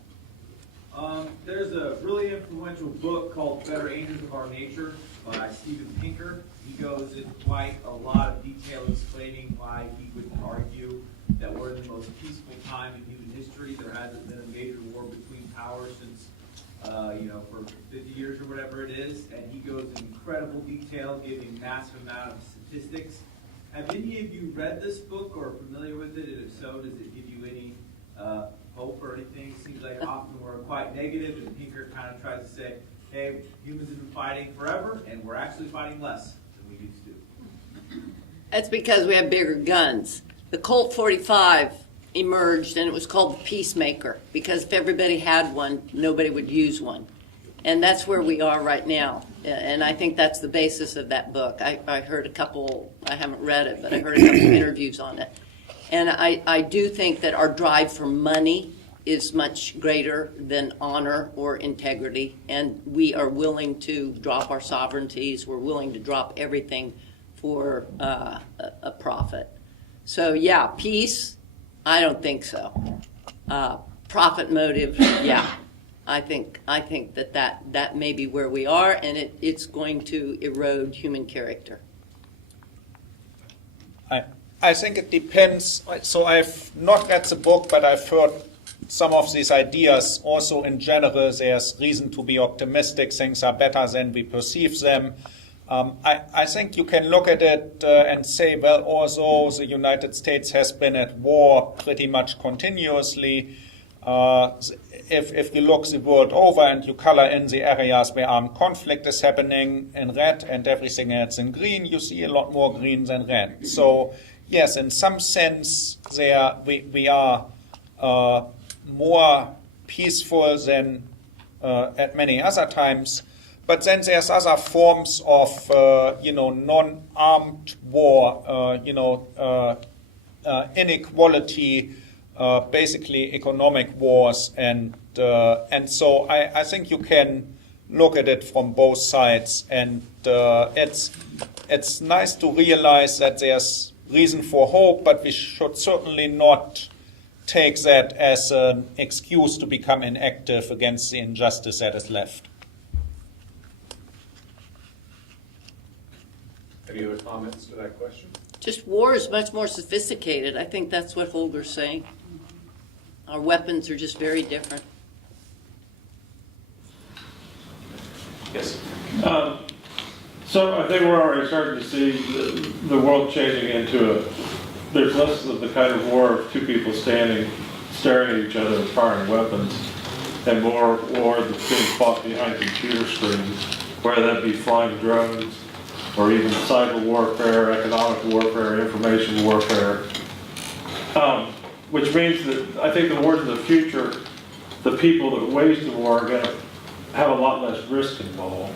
There's a really influential book called Better Angels of Our Nature by Steven Pinker. He goes into quite a lot of detail explaining why he would argue that we're in the most peaceful time in human history. There hasn't been a major war between powers since, for 50 years or whatever it is. And he goes in incredible detail, giving massive amount of statistics. Have any of you read this book or are familiar with it? And if so, does it give you any hope or anything? It seems like often we're quite negative, and Pinker kind of tries to say, hey, humans have been fighting forever, and we're actually fighting less than we used to. That's because we have bigger guns. The Colt 45 emerged, and it was called the Peacemaker, because if everybody had one, nobody would use one. And that's where we are right now. And I think that's the basis of that book. I heard a couple, I haven't read it, but I heard a couple interviews on it. And I do think that our drive for money is much greater than honor or integrity. And we are willing to drop our sovereignties. We're willing to drop everything for a profit. So, yeah, peace, I don't think so. Profit motive, yeah. I think that may be where we are, and it's going to erode human character. I think it depends. So I've not read the book, but I've heard some of these ideas. Also, in general, there's reason to be optimistic. Things are better than we perceive them. I think you can look at it and say, well, although the United States has been at war pretty much continuously, If you look the world over and you color in the areas where armed conflict is happening in red and everything else in green, you see a lot more green than red. So yes, in some sense, we are more peaceful than at many other times. But then there's other forms of, non-armed war, inequality, basically economic wars, and so I think you can look at it from both sides, and it's nice to realize that there's reason for hope, but we should certainly not take that as an excuse to become inactive against the injustice that is left. Any other comments to that question? Just war is much more sophisticated. I think that's what Holger's saying. Our weapons are just very different. Yes. So I think we're already starting to see the world changing into there's less of the kind of war of two people staring at each other and firing weapons, and more war that's being fought behind computer screens, whether that be flying drones or even cyber warfare, economic warfare, information warfare. Which means that I think the wars of the future, the people that wage the war are going to have a lot less risk involved.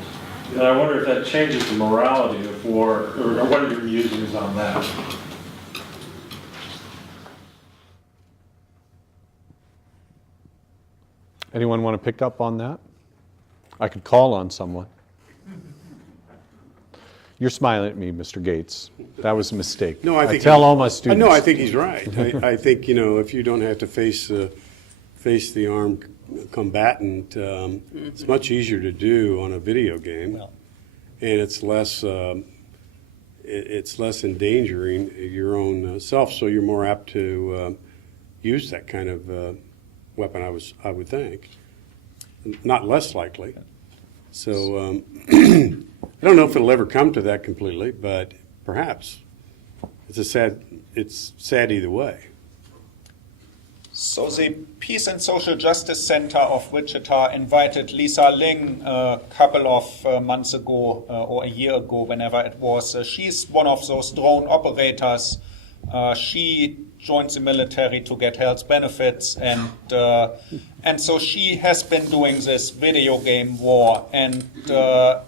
And I wonder if that changes the morality of war, or what are your musings on that? Anyone want to pick up on that? I could call on someone. You're smiling at me, Mr. Gates. That was a mistake. No, I think tell all my students. No, I think he's right. I think, if you don't have to face the armed combatant, it's much easier to do on a video game, and it's less endangering your own self. So you're more apt to use that kind of weapon. I would think, not less likely. So I don't know if it'll ever come to that completely, but perhaps. It's sad either way. So the Peace and Social Justice Center of Wichita invited Lisa Ling a couple of months ago, or a year ago, whenever it was. She's one of those drone operators. She joined the military to get health benefits, and so she has been doing this video game war, and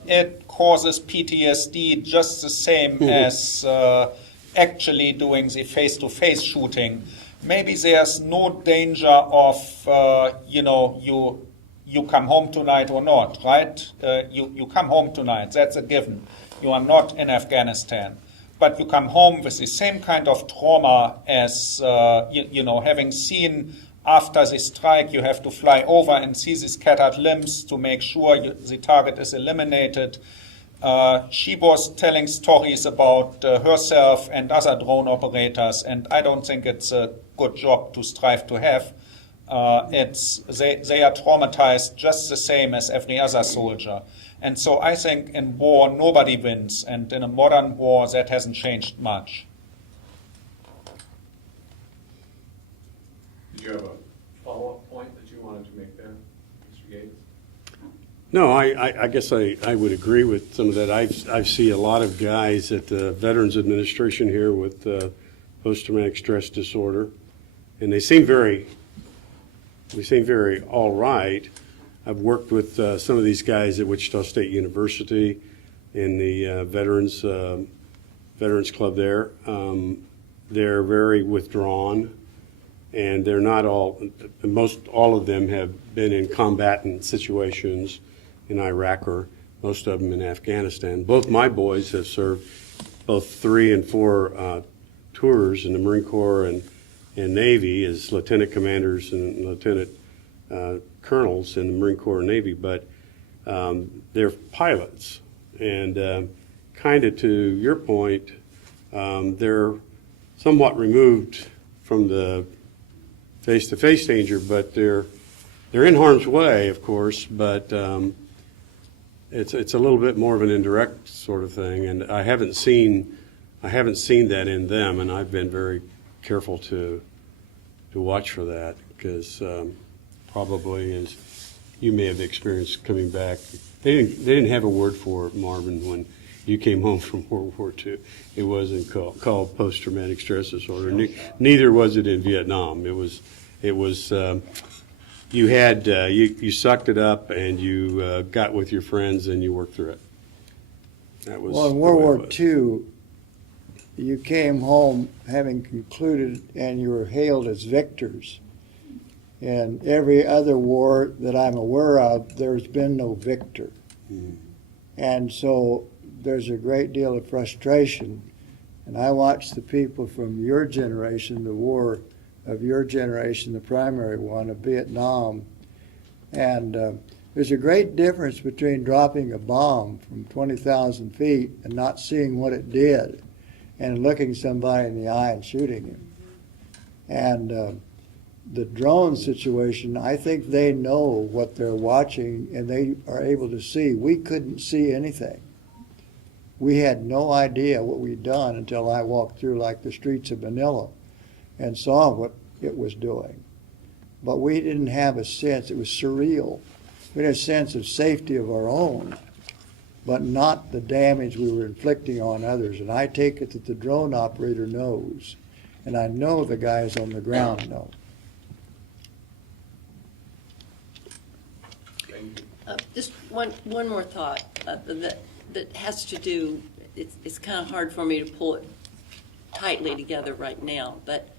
it causes PTSD just the same as actually doing the face-to-face shooting. Maybe there's no danger of you come home tonight or not, right? You come home tonight, that's a given. You are not in Afghanistan. But you come home with the same kind of trauma as, having seen after the strike, you have to fly over and see the scattered limbs to make sure the target is eliminated. She was telling stories about herself and other drone operators, and I don't think it's a good job to strive to have. They are traumatized just the same as every other soldier. And so I think in war, nobody wins. And in a modern war, that hasn't changed much. Did you have a follow-up point that you wanted to make there, Mr. Gates? No, I guess I would agree with some of that. I see a lot of guys at the Veterans Administration here with post-traumatic stress disorder, and they seem very all right. I've worked with some of these guys at Wichita State University in the Veterans Club there. They're very withdrawn, and they're not all of them have been in combatant situations in Iraq, or most of them in Afghanistan. Both my boys have served both 3 and 4 tours in the Marine Corps and Navy as lieutenant commanders and lieutenant colonels in the Marine Corps and Navy, but they're pilots. And kind of to your point, they're somewhat removed from the face-to-face danger, but they're in harm's way, of course, but it's a little bit more of an indirect sort of thing, and I haven't seen that in them, and I've been very careful to watch for that, because probably, as you may have experienced coming back. They didn't have a word for it, Marvin, when you came home from World War II. It wasn't called post-traumatic stress disorder. Neither was it in Vietnam. It was you sucked it up and you got with your friends and you worked through it. That was well, in World War II, you came home having concluded and you were hailed as victors. In every other war that I'm aware of, there's been no victor. Mm-hmm. And so there's a great deal of frustration. And I watched the people from your generation, the war of your generation, the primary one of Vietnam. And there's a great difference between dropping a bomb from 20,000 feet and not seeing what it did and looking somebody in the eye and shooting him. And the drone situation, I think they know what they're watching and they are able to see. We couldn't see anything. We had no idea what we'd done until I walked through like the streets of Manila and saw what it was doing. But we didn't have a sense, it was surreal. We had a sense of safety of our own, but not the damage we were inflicting on others. And I take it that the drone operator knows, and I know the guys on the ground know. Just one more thought that has to do, it's kind of hard for me to pull it tightly together right now, but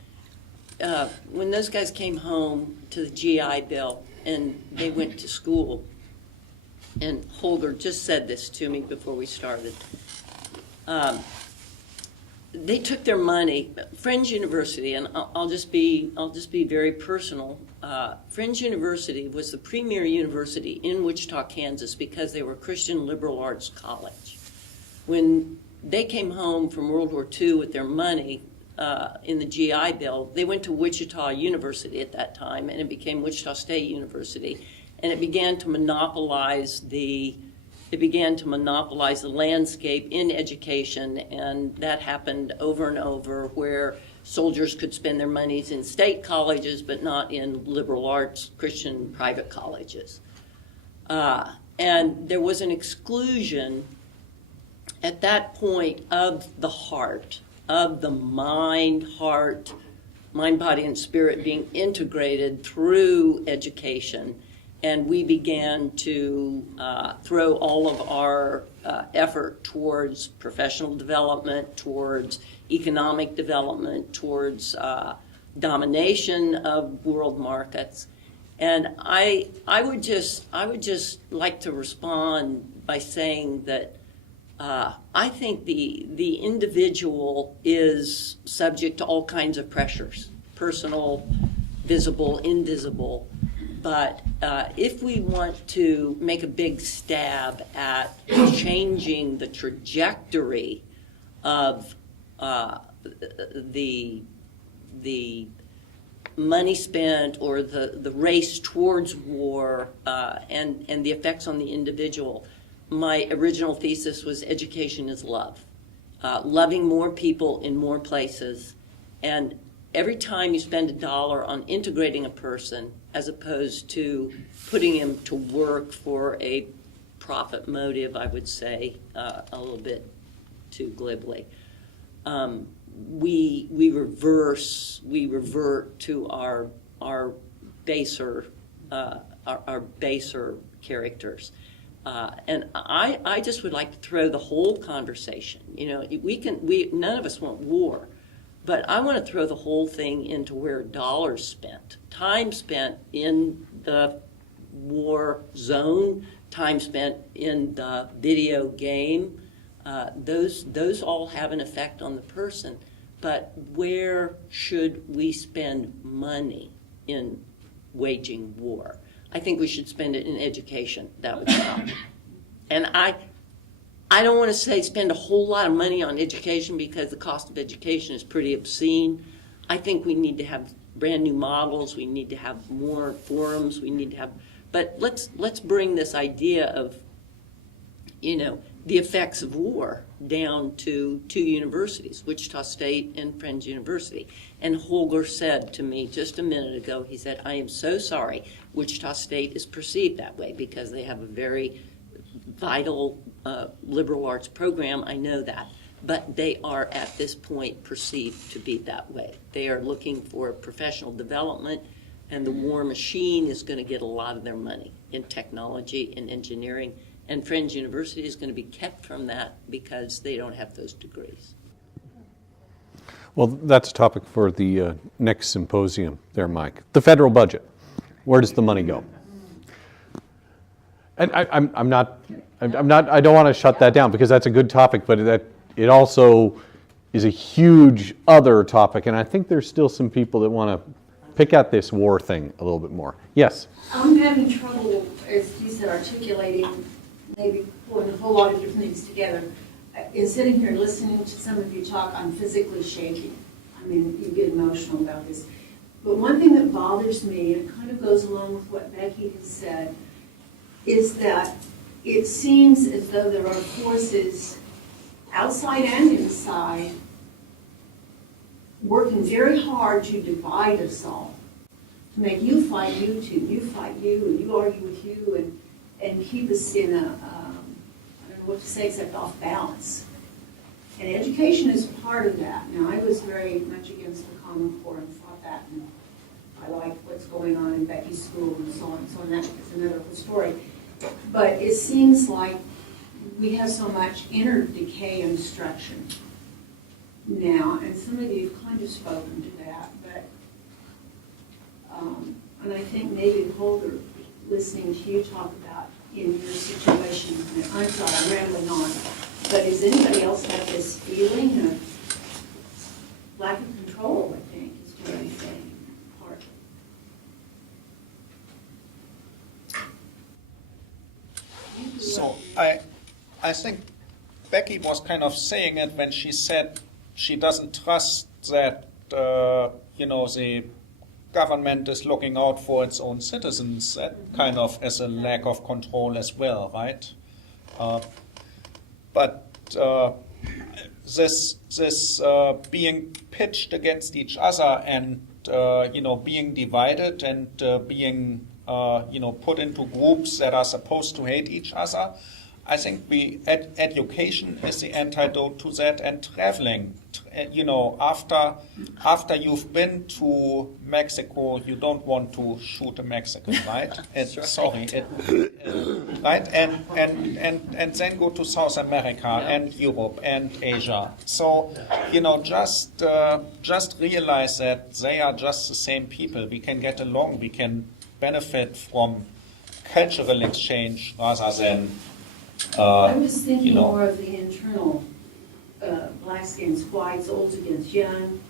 when those guys came home to the GI Bill and they went to school, and Holger just said this to me before we started, they took their money. Friends University, and I'll just be very personal. Friends University was the premier university in Wichita, Kansas, because they were a Christian liberal arts college. When they came home from World War II with their money in the GI Bill, they went to Wichita University at that time, and it became Wichita State University, and it began to monopolize the landscape in education, and that happened over and over, where soldiers could spend their monies in state colleges but not in liberal arts Christian private colleges. And there was an exclusion at that point of the heart, of the mind, body, and spirit being integrated through education. And we began to throw all of our effort towards professional development, towards economic development, towards domination of world markets. And I would just like to respond by saying that I think the individual is subject to all kinds of pressures, personal, visible, invisible. But if we want to make a big stab at changing the trajectory of the money spent or the race towards war and the effects on the individual, my original thesis was education is love. Loving more people in more places. And every time you spend $1 on integrating a person as opposed to putting him to work for a profit motive, I would say, a little bit too glibly, we revert to our baser characters. And I just would like to throw the whole conversation. None of us want war. But I want to throw the whole thing into where dollars spent, time spent in the war zone, time spent in the video game. Those all have an effect on the person. But where should we spend money in waging war? I think we should spend it in education. That would stop. And I don't want to say spend a whole lot of money on education because the cost of education is pretty obscene. I think we need to have brand new models. We need to have more forums. We need to have, but let's bring this idea of, the effects of war down to two universities, Wichita State and Friends University. And Holger said to me just a minute ago, he said, I am so sorry Wichita State is perceived that way because they have a very vital liberal arts program. I know that. But they are at this point perceived to be that way. They are looking for professional development, and the war machine is going to get a lot of their money in technology and engineering. And Friends University is going to be kept from that because they don't have those degrees. Well, that's a topic for the next symposium there, Mike. The federal budget. Where does the money go? And I don't want to shut that down because that's a good topic, but it also is a huge other topic, and I think there's still some people that want to pick at this war thing a little bit more. Yes? I'm having trouble, as you said, articulating, maybe pulling a whole lot of different things together. In sitting here listening to some of you talk, I'm physically shaking. I mean, you get emotional about this. But one thing that bothers me, and it kind of goes along with what Becky has said, is that it seems as though there are forces outside and inside working very hard to divide us all, to make you fight you two, you fight you, and you argue with you, and keep us in a, I don't know what to say except off balance. And education is part of that. Now, I was very much against the Common Core and thought that, and I like what's going on in Becky's school and so on and so on. That is another whole story. But it seems like we have so much inner decay and destruction now, and some of you have kind of spoken to that, but and I think maybe Holger, listening to you talk about in your situation, and I'm sorry, I'm rambling on, but does anybody else have this feeling of lack of control, I think, is what I'm saying, partly. So I think Becky was kind of saying it when she said she doesn't trust that the government is looking out for its own citizens. That kind of as a lack of control as well, right? But this being pitched against each other and being divided and being put into groups that are supposed to hate each other. I think education is the antidote to that, and traveling. After you've been to Mexico, you don't want to shoot a Mexican, right? Right? And then go to South America and Europe and Asia. So, just realize that they are just the same people. We can get along. We can benefit from cultural exchange rather than. I was thinking more of the internal blacks against whites, olds against young,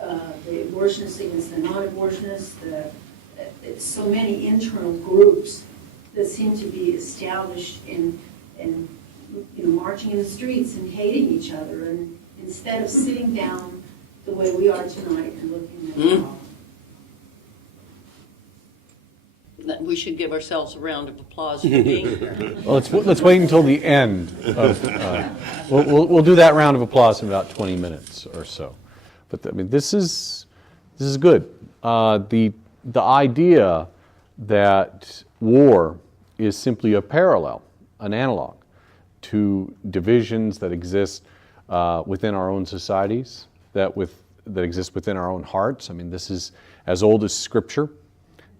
the abortionists against the non-abortionists, so many internal groups that seem to be established in marching in the streets and hating each other, and instead of sitting down the way we are tonight and looking at the problem. We should give ourselves a round of applause for being here. Well, let's wait until the end. We'll do that round of applause in about 20 minutes or so. But I mean, this is good. The idea that war is simply a parallel, an analog to divisions that exist within our own societies, that exist within our own hearts. I mean, this is as old as Scripture.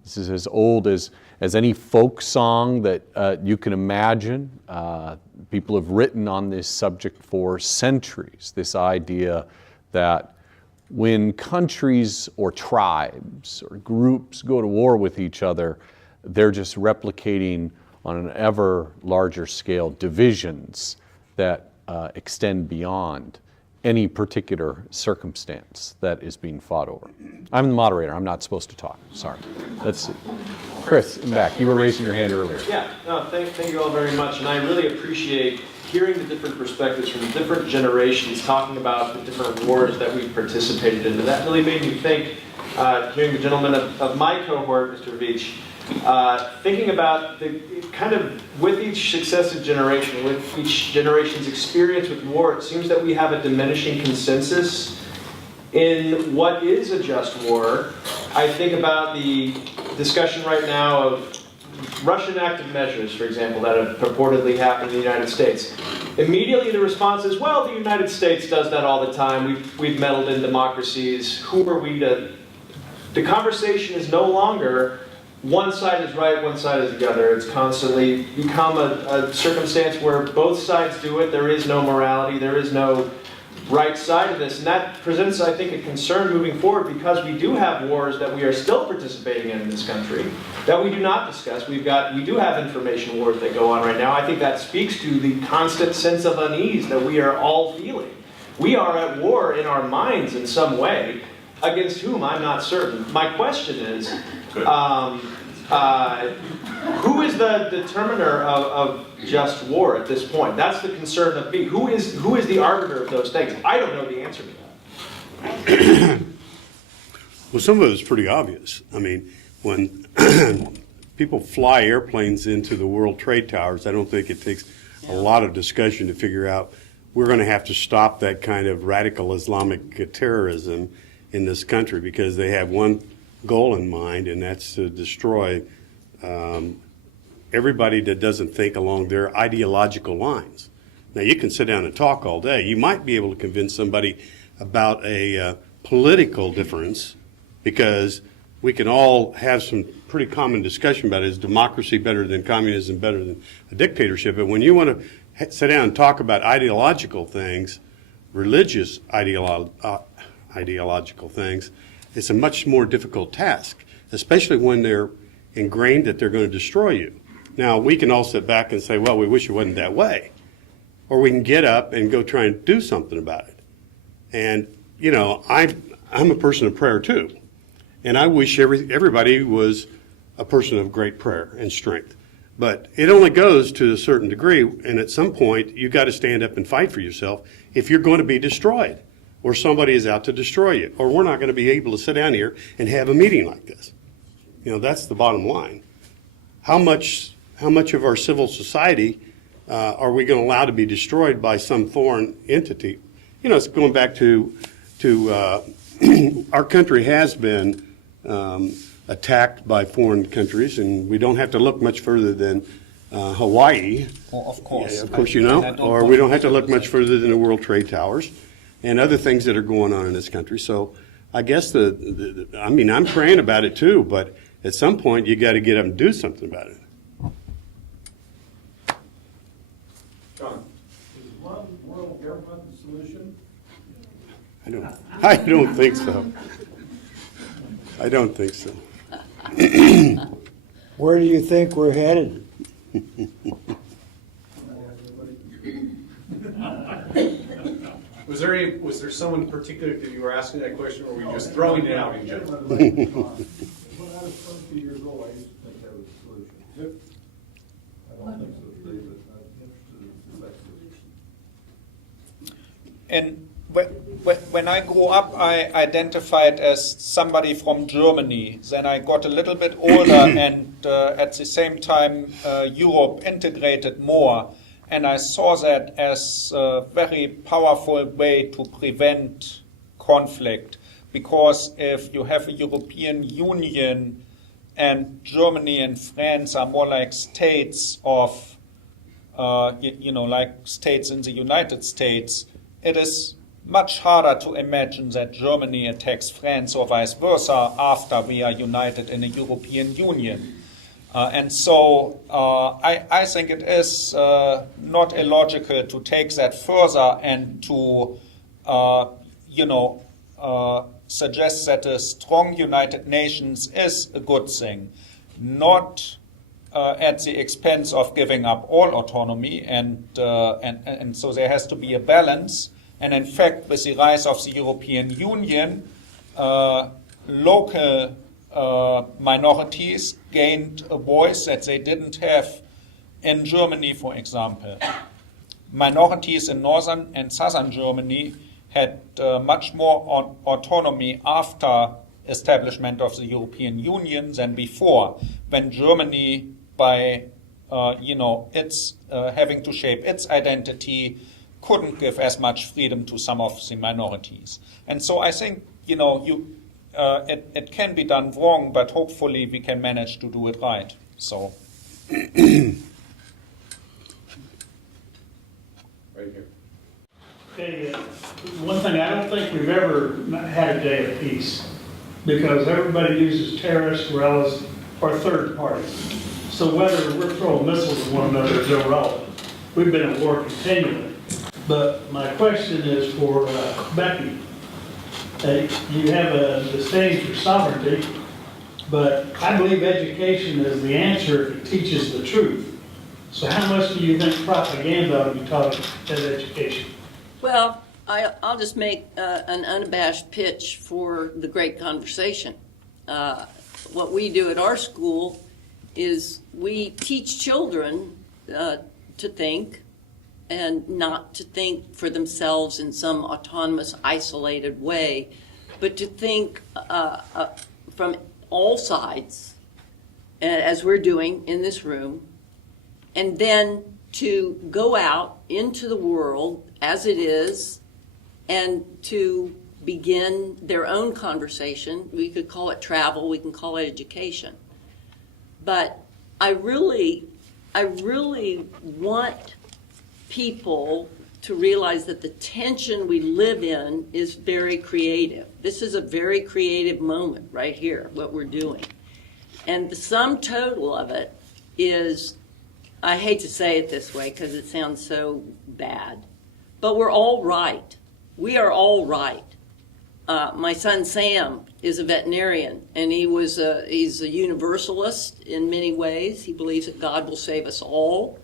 This is as old as any folk song that you can imagine. People have written on this subject for centuries, this idea that when countries or tribes or groups go to war with each other, they're just replicating on an ever larger scale divisions that extend beyond any particular circumstance that is being fought over. I'm the moderator. I'm not supposed to talk. Sorry. Let's see. Chris, in back. You were raising your hand earlier. Yeah. No, thank you all very much. And I really appreciate hearing the different perspectives from different generations talking about the different wars that we've participated in. And that really made me think hearing the gentleman of my cohort, Mr. Veatch, thinking about the kind of, with each successive generation, with each generation's experience with war, it seems that we have a diminishing consensus in what is a just war. I think about the discussion right now of Russian active measures, for example, that have purportedly happened in the United States. Immediately the response is, well, the United States does that all the time. We've meddled in democracies. Who are we to... The conversation is no longer one side is right, one side is the other. It's constantly become a circumstance where both sides do it. There is no morality. There is no right side of this. And that presents, I think, a concern moving forward, because we do have wars that we are still participating in this country that we do not discuss. We do have information wars that go on right now. I think that speaks to the constant sense of unease that we are all feeling. We are at war in our minds in some way. Against whom, I'm not certain. My question is, who is the determiner of just war at this point? That's the concern of me. Who is the arbiter of those things? I don't know the answer to that. Well, some of it is pretty obvious. I mean, when people fly airplanes into the World Trade Towers, I don't think it takes a lot of discussion to figure out we're going to have to stop that kind of radical Islamic terrorism in this country, because they have one goal in mind, and that's to destroy everybody that doesn't think along their ideological lines. Now, you can sit down and talk all day. You might be able to convince somebody about a political difference, because we can all have some pretty common discussion about, is democracy better than communism, better than a dictatorship? But when you want to sit down and talk about ideological things, religious ideological things, it's a much more difficult task, especially when they're ingrained that they're going to destroy you. Now, we can all sit back and say, well, we wish it wasn't that way. Or we can get up and go try and do something about it. And, you know, I'm a person of prayer too. And I wish everybody was a person of great prayer and strength. But it only goes to a certain degree, and at some point, you've got to stand up and fight for yourself if you're going to be destroyed, or somebody is out to destroy you, or we're not going to be able to sit down here and have a meeting like this. You know, that's the bottom line. How much of our civil society are we going to allow to be destroyed by some foreign entity? You know, it's going back to our country has been attacked by foreign countries, and we don't have to look much further than Hawaii. Oh, of course. Yeah, of course, you know, or we don't have to look much further than the World Trade Towers and other things that are going on in this country. So I guess I mean, I'm praying about it too, but at some point you got to get up and do something about it. John, is one world government the solution? I don't think so. I don't think so. Where do you think we're headed? Was there someone in particular that you were asking that question, or were we just throwing it out in general? When I was 22 years old, I used to think that was the solution. I don't think so today, but I'm interested in that solution. And when I grew up, I identified as somebody from Germany. Then I got a little bit older, and at the same time, Europe integrated more. And I saw that as a very powerful way to prevent conflict. Because if you have a European Union and Germany and France are more like states of, like states in the United States, it is much harder to imagine that Germany attacks France or vice versa after we are united in a European Union. And so I think it is not illogical to take that further and to, suggest that a strong United Nations is a good thing, not at the expense of giving up all autonomy. And so there has to be a balance. And in fact, with the rise of the European Union, local minorities gained a voice that they didn't have in Germany, for example. Minorities in northern and southern Germany had much more autonomy after establishment of the European Union than before, when Germany, by its having to shape its identity, couldn't give as much freedom to some of the minorities. And so I think it can be done wrong, but hopefully we can manage to do it right. So. Right here. Okay, one thing, I don't think we've ever had a day of peace because everybody uses terrorists or third parties. So whether we're throwing missiles at one another is irrelevant. We've been at war continually. But my question is for Becky. You have a disdain for sovereignty, but I believe education is the answer if it teaches the truth. So how much do you think propaganda ought to be taught as education? Well, I'll just make an unabashed pitch for the great conversation. What we do at our school is we teach children to think and not to think for themselves in some autonomous, isolated way, but to think from all sides, as we're doing in this room, and then to go out into the world as it is and to begin their own conversation. We could call it travel, we can call it education. But I really want people to realize that the tension we live in is very creative. This is a very creative moment right here, what we're doing. And the sum total of it is, I hate to say it this way because it sounds so bad, but we're all right. We are all right. My son Sam is a veterinarian, and he's a universalist in many ways. He believes that God will save us all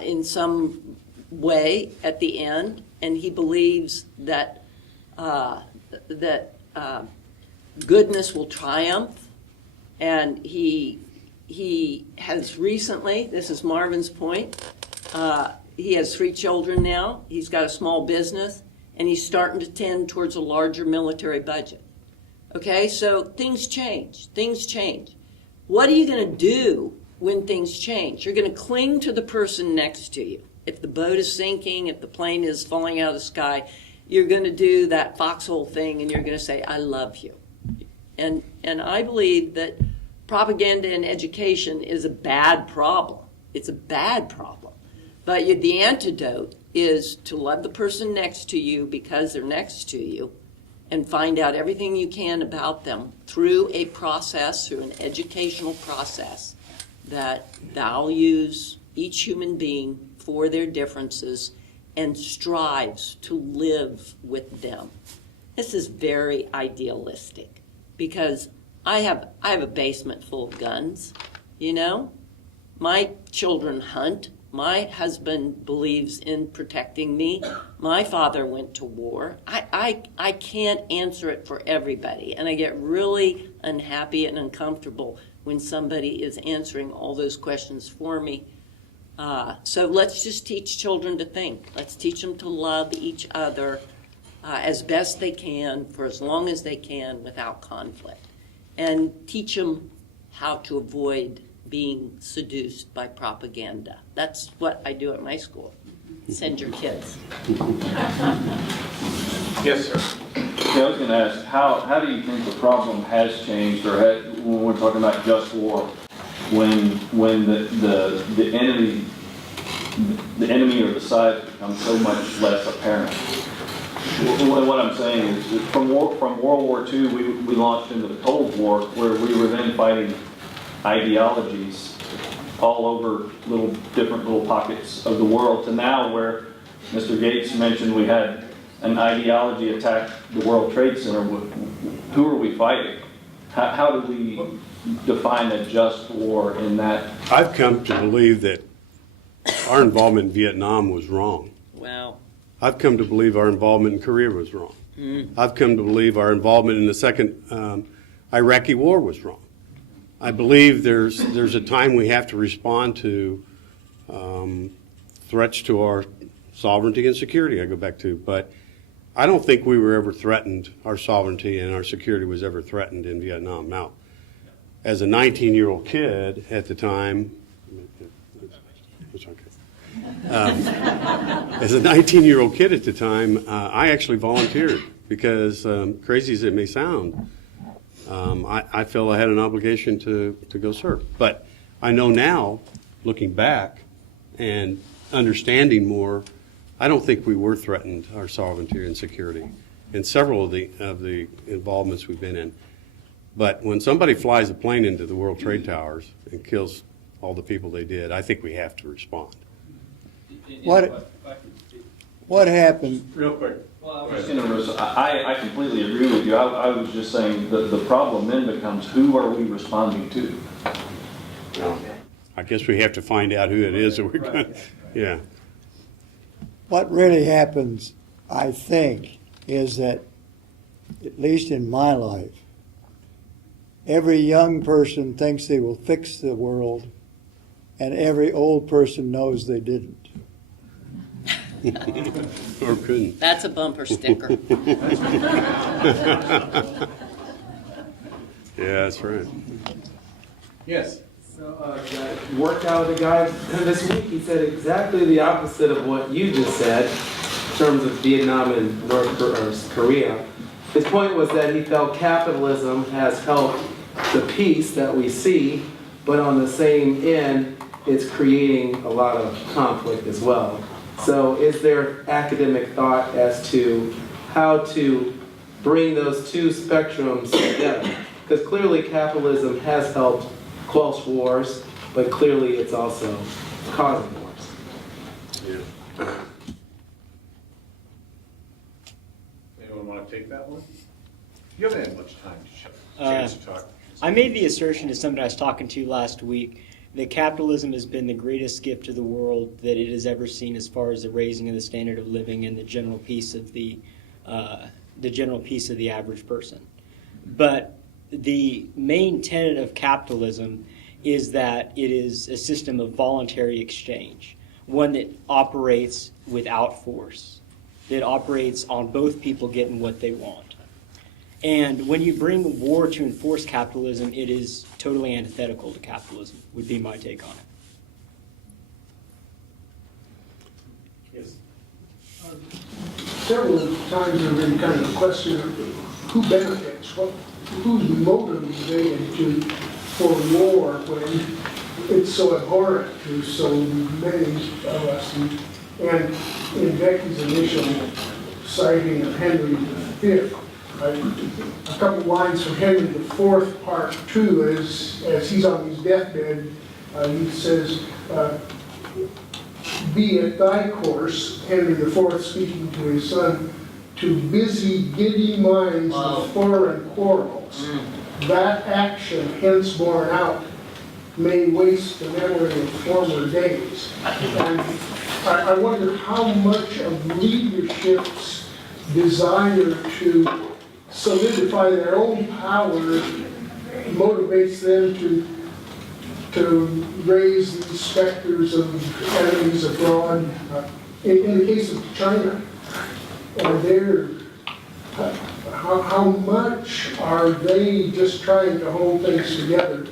in some way at the end, and he believes that goodness will triumph. And he has recently, this is Marvin's point, he has 3 children now, he's got a small business, and he's starting to tend towards a larger military budget. Okay, so things change. What are you going to do when things change? You're going to cling to the person next to you. If the boat is sinking, if the plane is falling out of the sky, you're going to do that foxhole thing and you're going to say, I love you. And I believe that propaganda in education is a bad problem. It's a bad problem. But the antidote is to love the person next to you because they're next to you and find out everything you can about them through a process, through an educational process that values each human being for their differences and strives to live with them. This is very idealistic because I have a basement full of guns, you know? My children hunt. My husband believes in protecting me. My father went to war. I can't answer it for everybody, and I get really unhappy and uncomfortable when somebody is answering all those questions for me. So let's just teach children to think. Let's teach them to love each other as best they can for as long as they can without conflict. And teach them how to avoid being seduced by propaganda. That's what I do at my school. Send your kids. Yes, sir. Yeah, I was going to ask, how do you think the problem has changed, or when we're talking about just war, when the enemy or the side becomes so much less apparent? What I'm saying is that from World War II, we launched into the Cold War, where we were then fighting ideologies all over different little pockets of the world, to now where Mr. Gates mentioned we had an ideology attack the World Trade Center. Who are we fighting? How do we define a just war in that? I've come to believe that our involvement in Vietnam was wrong. Wow. I've come to believe our involvement in Korea was wrong. I've come to believe our involvement in the second Iraqi war was wrong. I believe there's a time we have to respond to threats to our sovereignty and security, I go back to. But I don't think we were ever threatened, our sovereignty and our security was ever threatened in Vietnam. Now, as a 19-year-old kid at the time, it's okay. As a 19-year-old kid at the time, I actually volunteered because, crazy as it may sound, I felt I had an obligation to go serve. But I know now, looking back and understanding more, I don't think we were threatened, our sovereignty and security, in several of the involvements we've been in. But when somebody flies a plane into the World Trade Towers and kills all the people they did, I think we have to respond. What happened? Real quick. I completely agree with you. I was just saying that the problem then becomes, who are we responding to? Well, I guess we have to find out who it is that we're going to, yeah. What really happens, I think, is that, at least in my life, every young person thinks they will fix the world, and every old person knows they didn't. Or couldn't. That's a bumper sticker. Yeah, that's right. Yes. So I worked out with a guy this week. He said exactly the opposite of what you just said in terms of Vietnam and North Korea. His point was that he felt capitalism has helped the peace that we see, but on the same end, it's creating a lot of conflict as well. So is there academic thought as to how to bring those two spectrums together? Because clearly capitalism has helped quench wars, but clearly it's also causing wars. Yeah. Anyone want to take that one? You haven't had much time to chance to talk. I made the assertion to somebody I was talking to last week that capitalism has been the greatest gift to the world that it has ever seen as far as the raising of the standard of living and the general peace of the average person. But the main tenet of capitalism is that it is a system of voluntary exchange, one that operates without force, that operates on both people getting what they want. And when you bring war to enforce capitalism, it is totally antithetical to capitalism, would be my take on it. Yes. Several times there have been kind of a question of who benefits, who's motivated for war when it's so abhorrent to so many of us. And in Becky's initial citing of Henry V, a couple lines from Henry IV, Part 2, as he's on his deathbed, he says, "Be it thy course," Henry IV speaking to his son, "to busy giddy minds with foreign quarrels. That action hence borne out may waste the memory of former days." And I wonder how much of leadership's desire to solidify their own power motivates them to raise these specters of enemies abroad. In the case of China, how much are they just trying to hold things together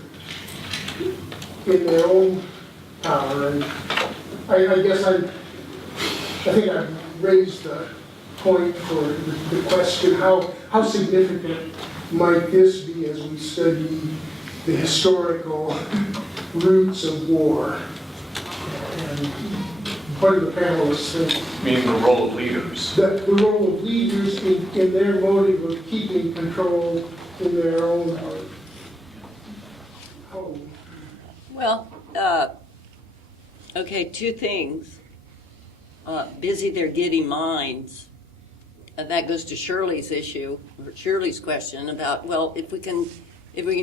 in their own power? And I guess I think I've raised the point for the question, how significant might this be as we study the historical roots of war? And what do the panelists think? Meaning the role of leaders. The role of leaders in their motive of keeping control in their own home. Well, okay, two things. Busy their giddy minds. That goes to Shirley's issue, or Shirley's question about, well, if we can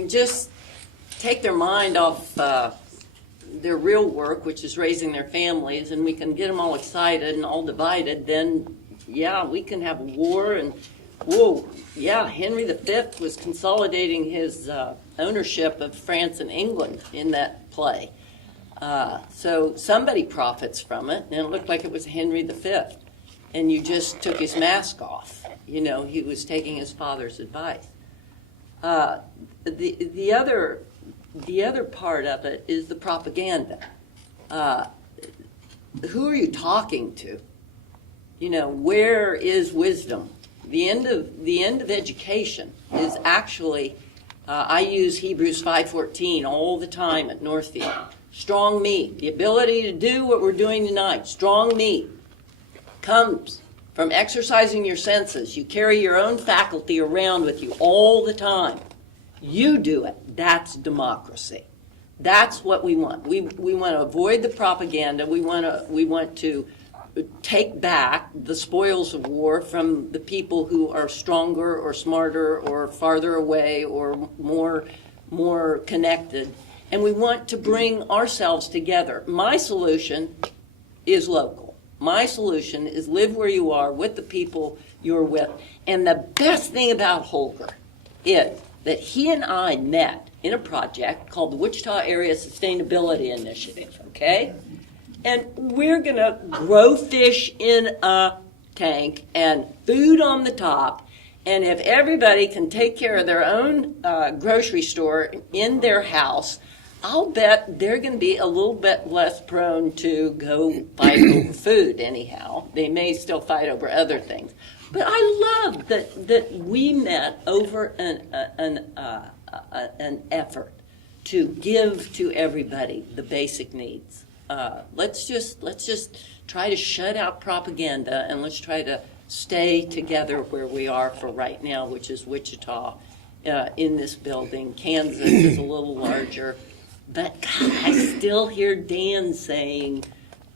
just take their mind off their real work, which is raising their families, and we can get them all excited and all divided, then yeah, we can have a war. And whoa, yeah, Henry V was consolidating his ownership of France and England in that play. So somebody profits from it, and it looked like it was Henry V. and you just took his mask off. You know, he was taking his father's advice. The other part of it is the propaganda. Who are you talking to? You know, where is wisdom? The end of education is actually, I use Hebrews 5:14 all the time at Northfield. Strong meat, the ability to do what we're doing tonight, strong meat, comes from exercising your senses. You carry your own faculty around with you all the time. You do it. That's democracy. That's what we want. We want to avoid the propaganda. We want to take back the spoils of war from the people who are stronger or smarter or farther away or more connected. And we want to bring ourselves together. My solution is local. My solution is live where you are with the people you're with. And the best thing about Holger is that he and I met in a project called the Wichita Area Sustainability Initiative, okay? And we're going to grow fish in a tank and food on the top. And if everybody can take care of their own grocery store in their house, I'll bet they're going to be a little bit less prone to go fight over food anyhow. They may still fight over other things. But I love that we met over an effort to give to everybody the basic needs. Let's just try to shut out propaganda, and let's try to stay together where we are for right now, which is Wichita, in this building. Kansas is a little larger, but God, I still hear Dan saying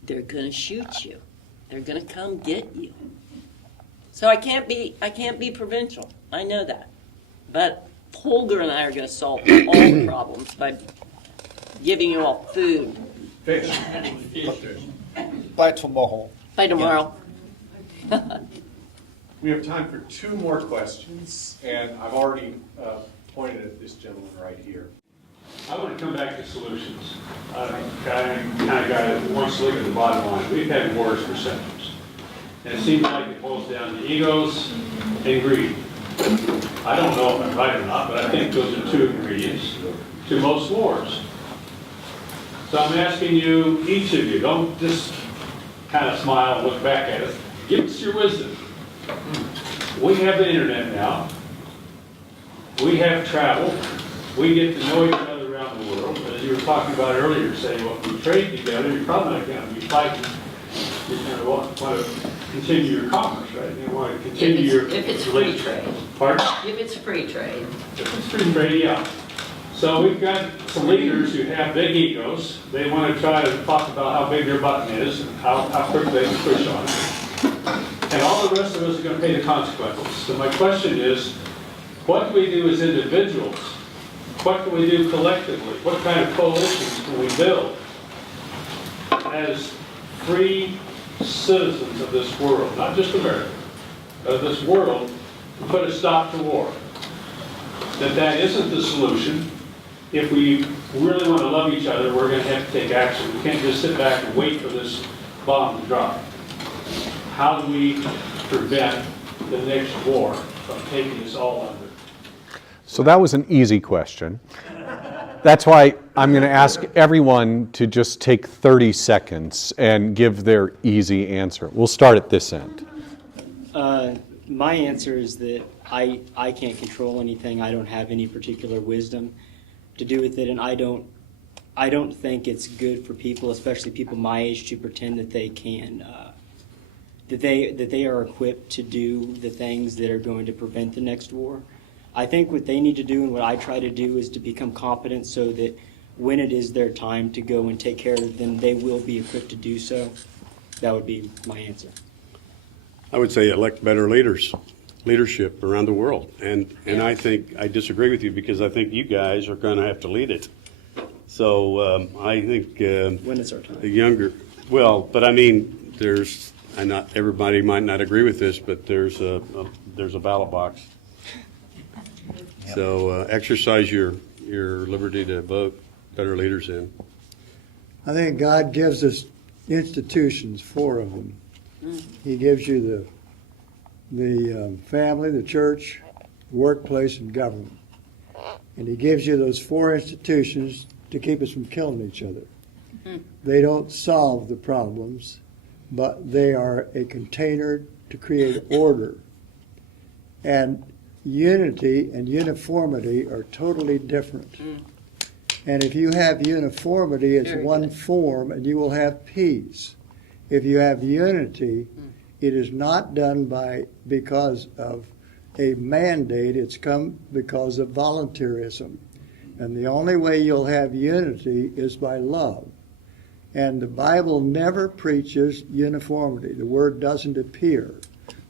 they're going to shoot you. They're going to come get you. So I can't be provincial. I know that, but Holger and I are going to solve all the problems by giving you all food. Fish. By tomorrow. By tomorrow. We have time for two more questions, and I've already pointed at this gentleman right here. I want to come back to solutions. I'm kind of guy that wants to look at the bottom line. We've had wars for centuries, and it seems like it boils down to egos and greed. I don't know if I'm right or not, but I think those are two ingredients to most wars. So I'm asking you, each of you, don't just kind of smile and look back at us. Give us your wisdom. We have the internet now. We have travel. We get to know each other around the world. As you were talking about earlier, saying, well, if we trade together, you're probably not going to be fighting. You're going to want to continue your commerce, right? You want to continue If it's free trade. Pardon? If it's free trade. If it's free trade, yeah. So we've got some leaders who have big egos. They want to try to talk about how big their button is and how quick they can push on it. And all the rest of us are going to pay the consequences. So my question is, what do we do as individuals? What can we do collectively? What kind of coalitions can we build as free citizens of this world, not just America, of this world, to put a stop to war? That isn't the solution. If we really want to love each other, we're going to have to take action. We can't just sit back and wait for this bomb to drop. How do we prevent the next war from taking us all under? So that was an easy question. That's why I'm going to ask everyone to just take 30 seconds and give their easy answer. We'll start at this end. My answer is that I can't control anything. I don't have any particular wisdom to do with it, and I don't think it's good for people, especially people my age, to pretend that they can that they are equipped to do the things that are going to prevent the next war. I think what they need to do, and what I try to do, is to become competent so that when it is their time to go and take care of them, they will be equipped to do so. That would be my answer. I would say elect better leadership around the world. And I think I disagree with you because I think you guys are going to have to lead it. So I think when it's our time. The younger, well, but I mean, there's, and not everybody might not agree with this, but there's a ballot box. So exercise your liberty to vote better leaders in. I think God gives us institutions, 4 of them, He gives you the family, the church, workplace, and government. And he gives you those four institutions to keep us from killing each other. They don't solve the problems, but they are a container to create order. And unity and uniformity are totally different. And if you have uniformity, it's one form, and you will have peace. If you have unity, it is not done because of a mandate. It's come because of voluntarism. And the only way you'll have unity is by love. And the Bible never preaches uniformity. The word doesn't appear.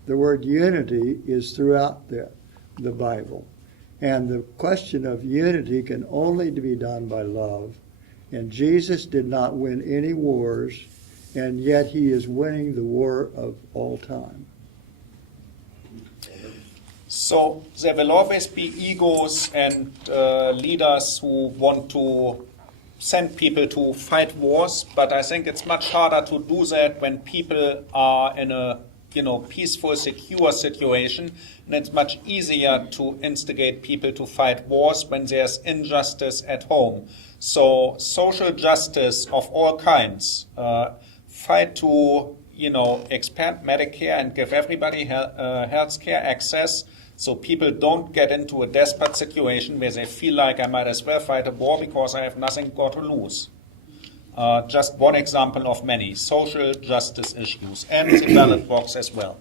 The word unity is throughout the Bible. And the question of unity can only be done by love. And Jesus did not win any wars, and yet he is winning the war of all time. So there will always be egos and leaders who want to send people to fight wars, but I think it's much harder to do that when people are in a peaceful, secure situation, and it's much easier to instigate people to fight wars when there's injustice at home. So social justice of all kinds, fight to expand Medicare and give everybody health care access, so people don't get into a desperate situation where they feel like I might as well fight a war because I have nothing got to lose. Just one example of many social justice issues, and the ballot box as well.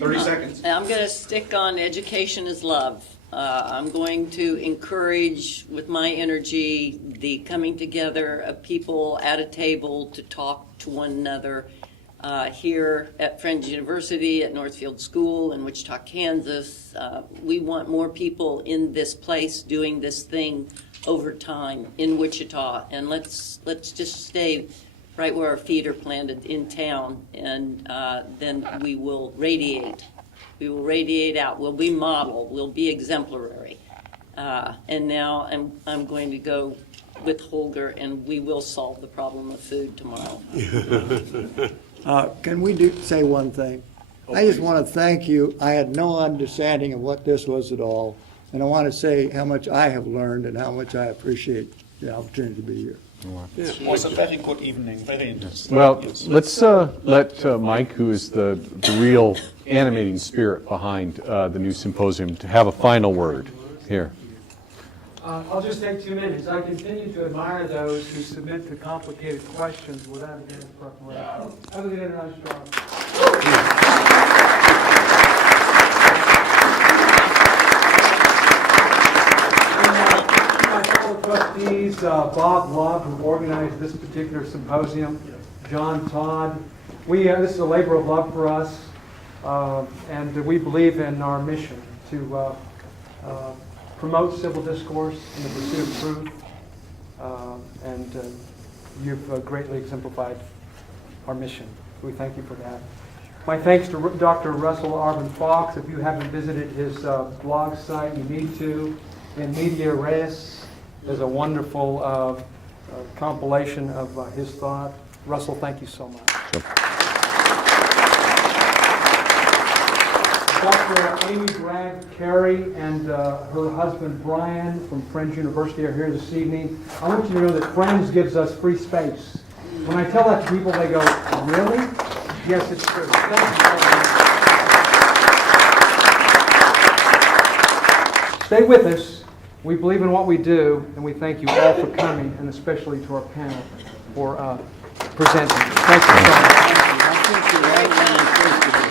30 seconds. I'm going to stick on education is love. I'm going to encourage with my energy the coming together of people at a table to talk to one another. Here at Friends University, at Northfield School in Wichita, Kansas, we want more people in this place doing this thing over time in Wichita, and let's just stay right where our feet are planted in town, and then we will radiate. We will radiate out. We'll be model. We'll be exemplary. And now I'm going to go with Holger, and we will solve the problem of food tomorrow. Can we say one thing? I just want to thank you. I had no understanding of what this was at all, and I want to say how much I have learned and how much I appreciate the opportunity to be here. It was a very good evening, very interesting. Well, let's let Mike, who is the real animating spirit behind the new symposium, to have a final word here. I'll just take 2 minutes. I continue to admire those who submit to complicated questions without advanced preparation. Have a good international My fellow trustees, Bob Love, who organized this particular symposium, John Todd. This is a labor of love for us, and we believe in our mission to promote civil discourse in the pursuit of truth, and you've greatly exemplified our mission. We thank you for that. My thanks to Dr. Russell Arvin Fox. If you haven't visited his blog site, you need to. In Media Res is a wonderful compilation of his thought. Russell, thank you so much. Dr. Amy Bragg Carey and her husband Brian from Friends University are here this evening. I want you to know that Friends gives us free space. When I tell that to people, they go, "Really?" Yes, it's true. Thank you. Stay with us. We believe in what we do, and we thank you all for coming, and especially to our panel for presenting. Thank you so much. I think you're right on the first